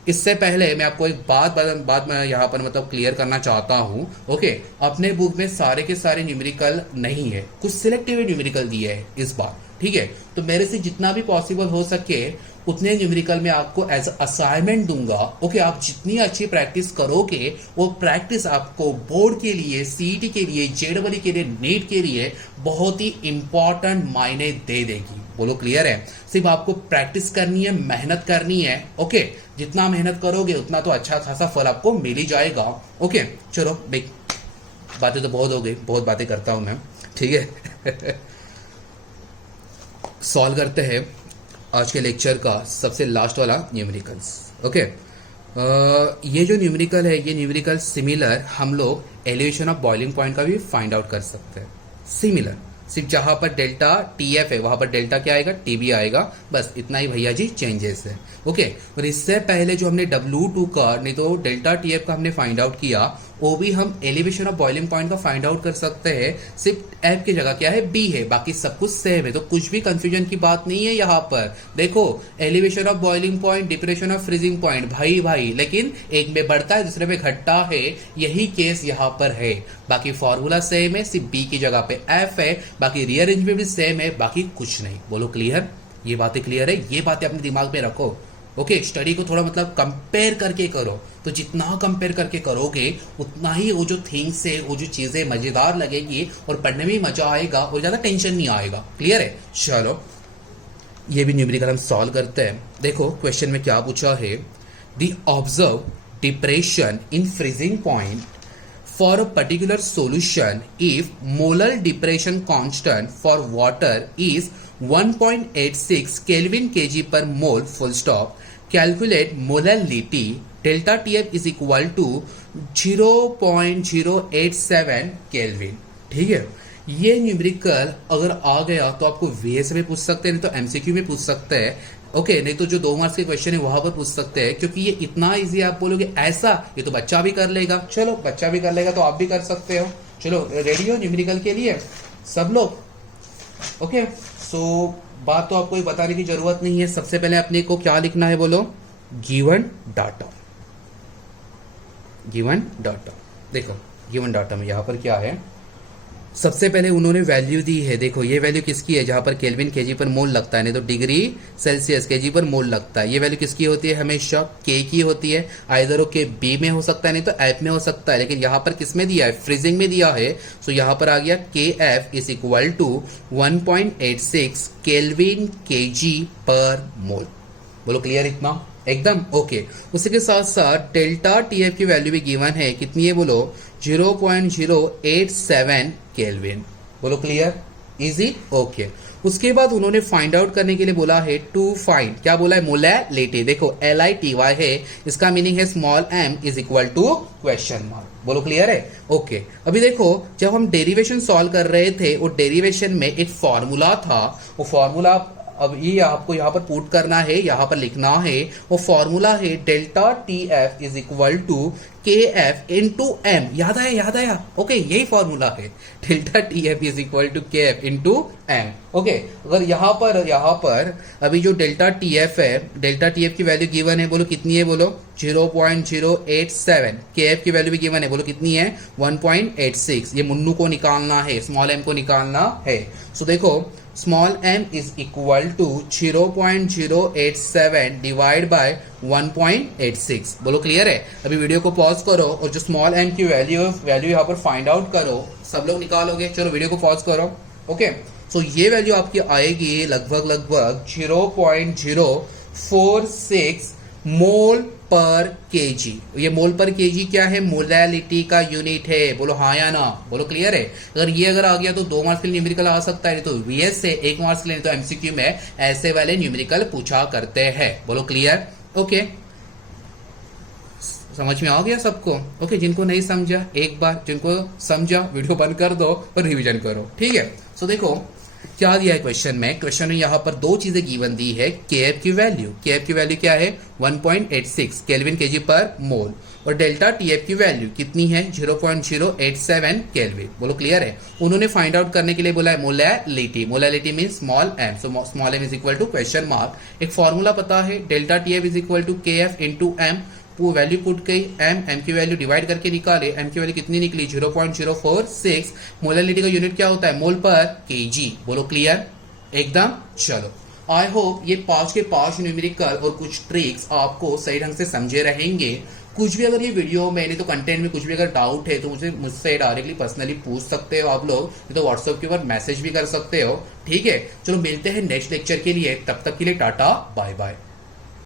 इससे पहले मैं आपको एक बात मैं यहाँ पर मतलब क्लियर करना चाहता हूँ। ओके, अपने बुक में सारे के सारे न्यूमेरिकल नहीं है, कुछ सिलेक्टिव न्यूमेरिकल दिए है इस बार, ठीक है। तो मेरे से जितना भी पॉसिबल हो सके उतने न्यूमेरिकल में आपको एज असाइनमेंट दूंगा। ओके, आप जितनी अच्छी प्रैक्टिस करोगे वो प्रैक्टिस आपको बोर्ड के लिए, सीईटी के लिए, जेडबलई के लिए, नीट के लिए बहुत ही इंपॉर्टेंट मायने दे देगी। बोलो क्लियर है? सिर्फ आपको प्रैक्टिस करनी है, मेहनत करनी है। ओके, जितना मेहनत करोगे उतना तो अच्छा खासा फल आपको मिल ही जाएगा। ओके चलो देख, बातें तो बहुत हो गई, बहुत बातें करता हूं मैं, ठीक है। सॉल्व करते हैं आज के लेक्चर का सबसे लास्ट वाला न्यूमेरिकल्स। ओके, ये जो न्यूमेरिकल है, ये न्यूमेरिकल सिमिलर हम लोग एलिवेशन ऑफ बॉइलिंग पॉइंट का भी फाइंड आउट कर सकते हैं। सिमिलर, सिर्फ जहां पर डेल्टा टीएफ है वहां पर डेल्टा क्या आएगा, टीबी आएगा, बस इतना ही भैया जी चेंजेस है। ओके, और इससे पहले जो हमने W2 का नहीं तो डेल्टा टीएफ का हमने फाइंड आउट किया, वो भी हम एलिवेशन ऑफ बॉइलिंग पॉइंट का फाइंड आउट कर सकते हैं। सिर्फ एफ की जगह क्या है, बी है, बाकी सब कुछ सेम है, तो कुछ भी कंफ्यूजन की बात नहीं है यहाँ पर। देखो, elevation of boiling point, depression of freezing point, भाई लेकिन एक में बढ़ता है दूसरे में घटता है, यही केस यहाँ पर है। बाकी फॉर्मूला सेम है, सिर्फ बी की जगह पे एफ है, बाकी रीअरेंजमेंट भी सेम है, बाकी कुछ नहीं। बोलो क्लियर? ये बातें क्लियर है? ये बातें अपने दिमाग में रखो। ओके, स्टडी को थोड़ा मतलब कंपेयर करके करो, तो जितना कंपेयर करके करोगे उतना ही वो जो थिंग्स है, वो जो चीजें मजेदार लगेगी और पढ़ने में मजा आएगा और ज्यादा टेंशन नहीं आएगा। क्लियर है? चलो ये भी न्यूमेरिकल हम सॉल्व करते हैं। देखो क्वेश्चन में क्या पूछा है, the observe depression in freezing point for a particular solution if molar depression constant for water is 1.86 Kelvin kg per mole full stop, calculate molality delta TF is equal to 0.087 Kelvin। ठीक है, ये numerical अगर आ गया तो आपको VS में पूछ सकते हैं, नहीं तो MCQ में पूछ सकते हैं। ओके, नहीं तो जो 2 मार्क्स के क्वेश्चन है वहां पर पूछ सकते हैं, क्योंकि ये इतना इजी। आप बोलोगे ऐसा, ये तो बच्चा भी कर लेगा, चलो बच्चा भी कर लेगा तो आप भी कर सकते हो। चलो रेडी हो न्यूमेरिकल के लिए सब लोग? ओके, सो बात तो आपको बताने की जरूरत नहीं है। सबसे पहले अपने को क्या लिखना है, बोलो गिवन डाटा। गिवन डाटा, देखो गिवन डाटा में यहां पर क्या है, सबसे पहले उन्होंने वैल्यू दी है। देखो ये वैल्यू किसकी है, जहां पर केल्विन केजी पर मोल लगता है, नहीं तो डिग्री सेल्सियस केजी पर मोल लगता है। ये वैल्यू किसकी होती है, हमेशा के की होती है। आइदर के बी में हो सकता है, नहीं तो एफ में हो सकता है, लेकिन यहाँ पर किस में दिया है, फ्रीजिंग में दिया है। सो यहाँ पर आ गया K F is equal to 1.86 Kelvin kg per mole. बोलो क्लियर इतना? एकदम ओके। उसी के साथ साथ डेल्टा टीएफ की वैल्यू भी गिवन है, कितनी है बोलो, 0.087 केल्विन। बोलो क्लियर? इजी? ओके। उसके बाद उन्होंने फाइंड आउट करने के लिए बोला है टू फाइंड, क्या बोला है, मोलैलिटी। देखो LITY है, इसका मीनिंग है small m is equal to question mark. बोलो क्लियर है? ओके। अभी देखो जब हम डेरिवेशन सॉल्व कर रहे थे, वो डेरिवेशन में एक फॉर्मूला था, वो फॉर्मूला अब ये आपको यहाँ पर पुट करना है, यहाँ पर लिखना है। वो फॉर्मूला है delta TF is equal to KF into M। याद आया? याद आया? ओके, यही फॉर्मूला है, delta TF is equal to KF into M। Okay, अगर यहाँ पर अभी जो डेल्टा TF है, डेल्टा TF की वैल्यू गिवन है, बोलो कितनी है, बोलो 0.087। KF की वैल्यू भी गिवन है, बोलो कितनी है, 1.86। ये मुन्नू को निकालना है, स्मॉल m को निकालना है। सो देखो small m is equal to 0.087 divide by 1.86। बोलो क्लियर है? अभी वीडियो को पॉज करो और जो स्मॉल m की वैल्यू यहाँ पर फाइंड आउट करो। सब लोग निकालोगे, चलो वीडियो को पॉज करो। ओके, सो ये वैल्यू आपकी आएगी लगभग 0.046 मोल पर केजी। ये मोल पर केजी क्या है, मोलैलिटी का यूनिट है। बोलो हाँ या ना? बोलो क्लियर है? अगर आ गया तो 2 मार्क्स के लिए न्यूमेरिकल आ सकता है, नहीं तो VS से 1 मार्क्स के लिए, तो MCQ में ऐसे वाले न्यूमेरिकल पूछा करते हैं। बोलो क्लियर? ओके, समझ में आ गया सबको? ओके, जिनको नहीं समझा एक बार, जिनको समझा वीडियो बंद कर दो और रिवीजन करो, ठीक है। सो देखो क्या दिया है क्वेश्चन में, क्वेश्चन में यहाँ पर 2 चीजें गिवन दी है। KF की वैल्यू क्या है, 1.86 केल्विन केजी पर मोल, और डेल्टा टीएफ की वैल्यू कितनी है 0.087 केल्विन। बोलो क्लियर है। उन्होंने फाइंड आउट करने के लिए बोला है molality. Molality mean small M, so small M is equal to question mark. एक फॉर्मूला पता है delta TF is equal to K F into M. वो वैल्यू पुट गई, एम की वैल्यू डिवाइड करके निकाले, एम की वैल्यू कितनी निकली 0.046। मोलैलिटी का यूनिट क्या होता है मोल पर केजी। बोलो क्लियर एकदम। चलो आई होप ये 5 के 5 न्यूमेरिकल और कुछ ट्रिक्स आपको सही ढंग से समझे रहेंगे। कुछ भी अगर ये वीडियो में नहीं तो कंटेंट में कुछ भी अगर डाउट है तो मुझसे डायरेक्टली पर्सनली पूछ सकते हो आप लोग, नहीं तो व्हाट्सएप के ऊपर मैसेज भी कर सकते हो। ठीक है, चलो मिलते हैं नेक्स्ट लेक्चर के लिए, तब तक के लिए टाटा बाय बाय।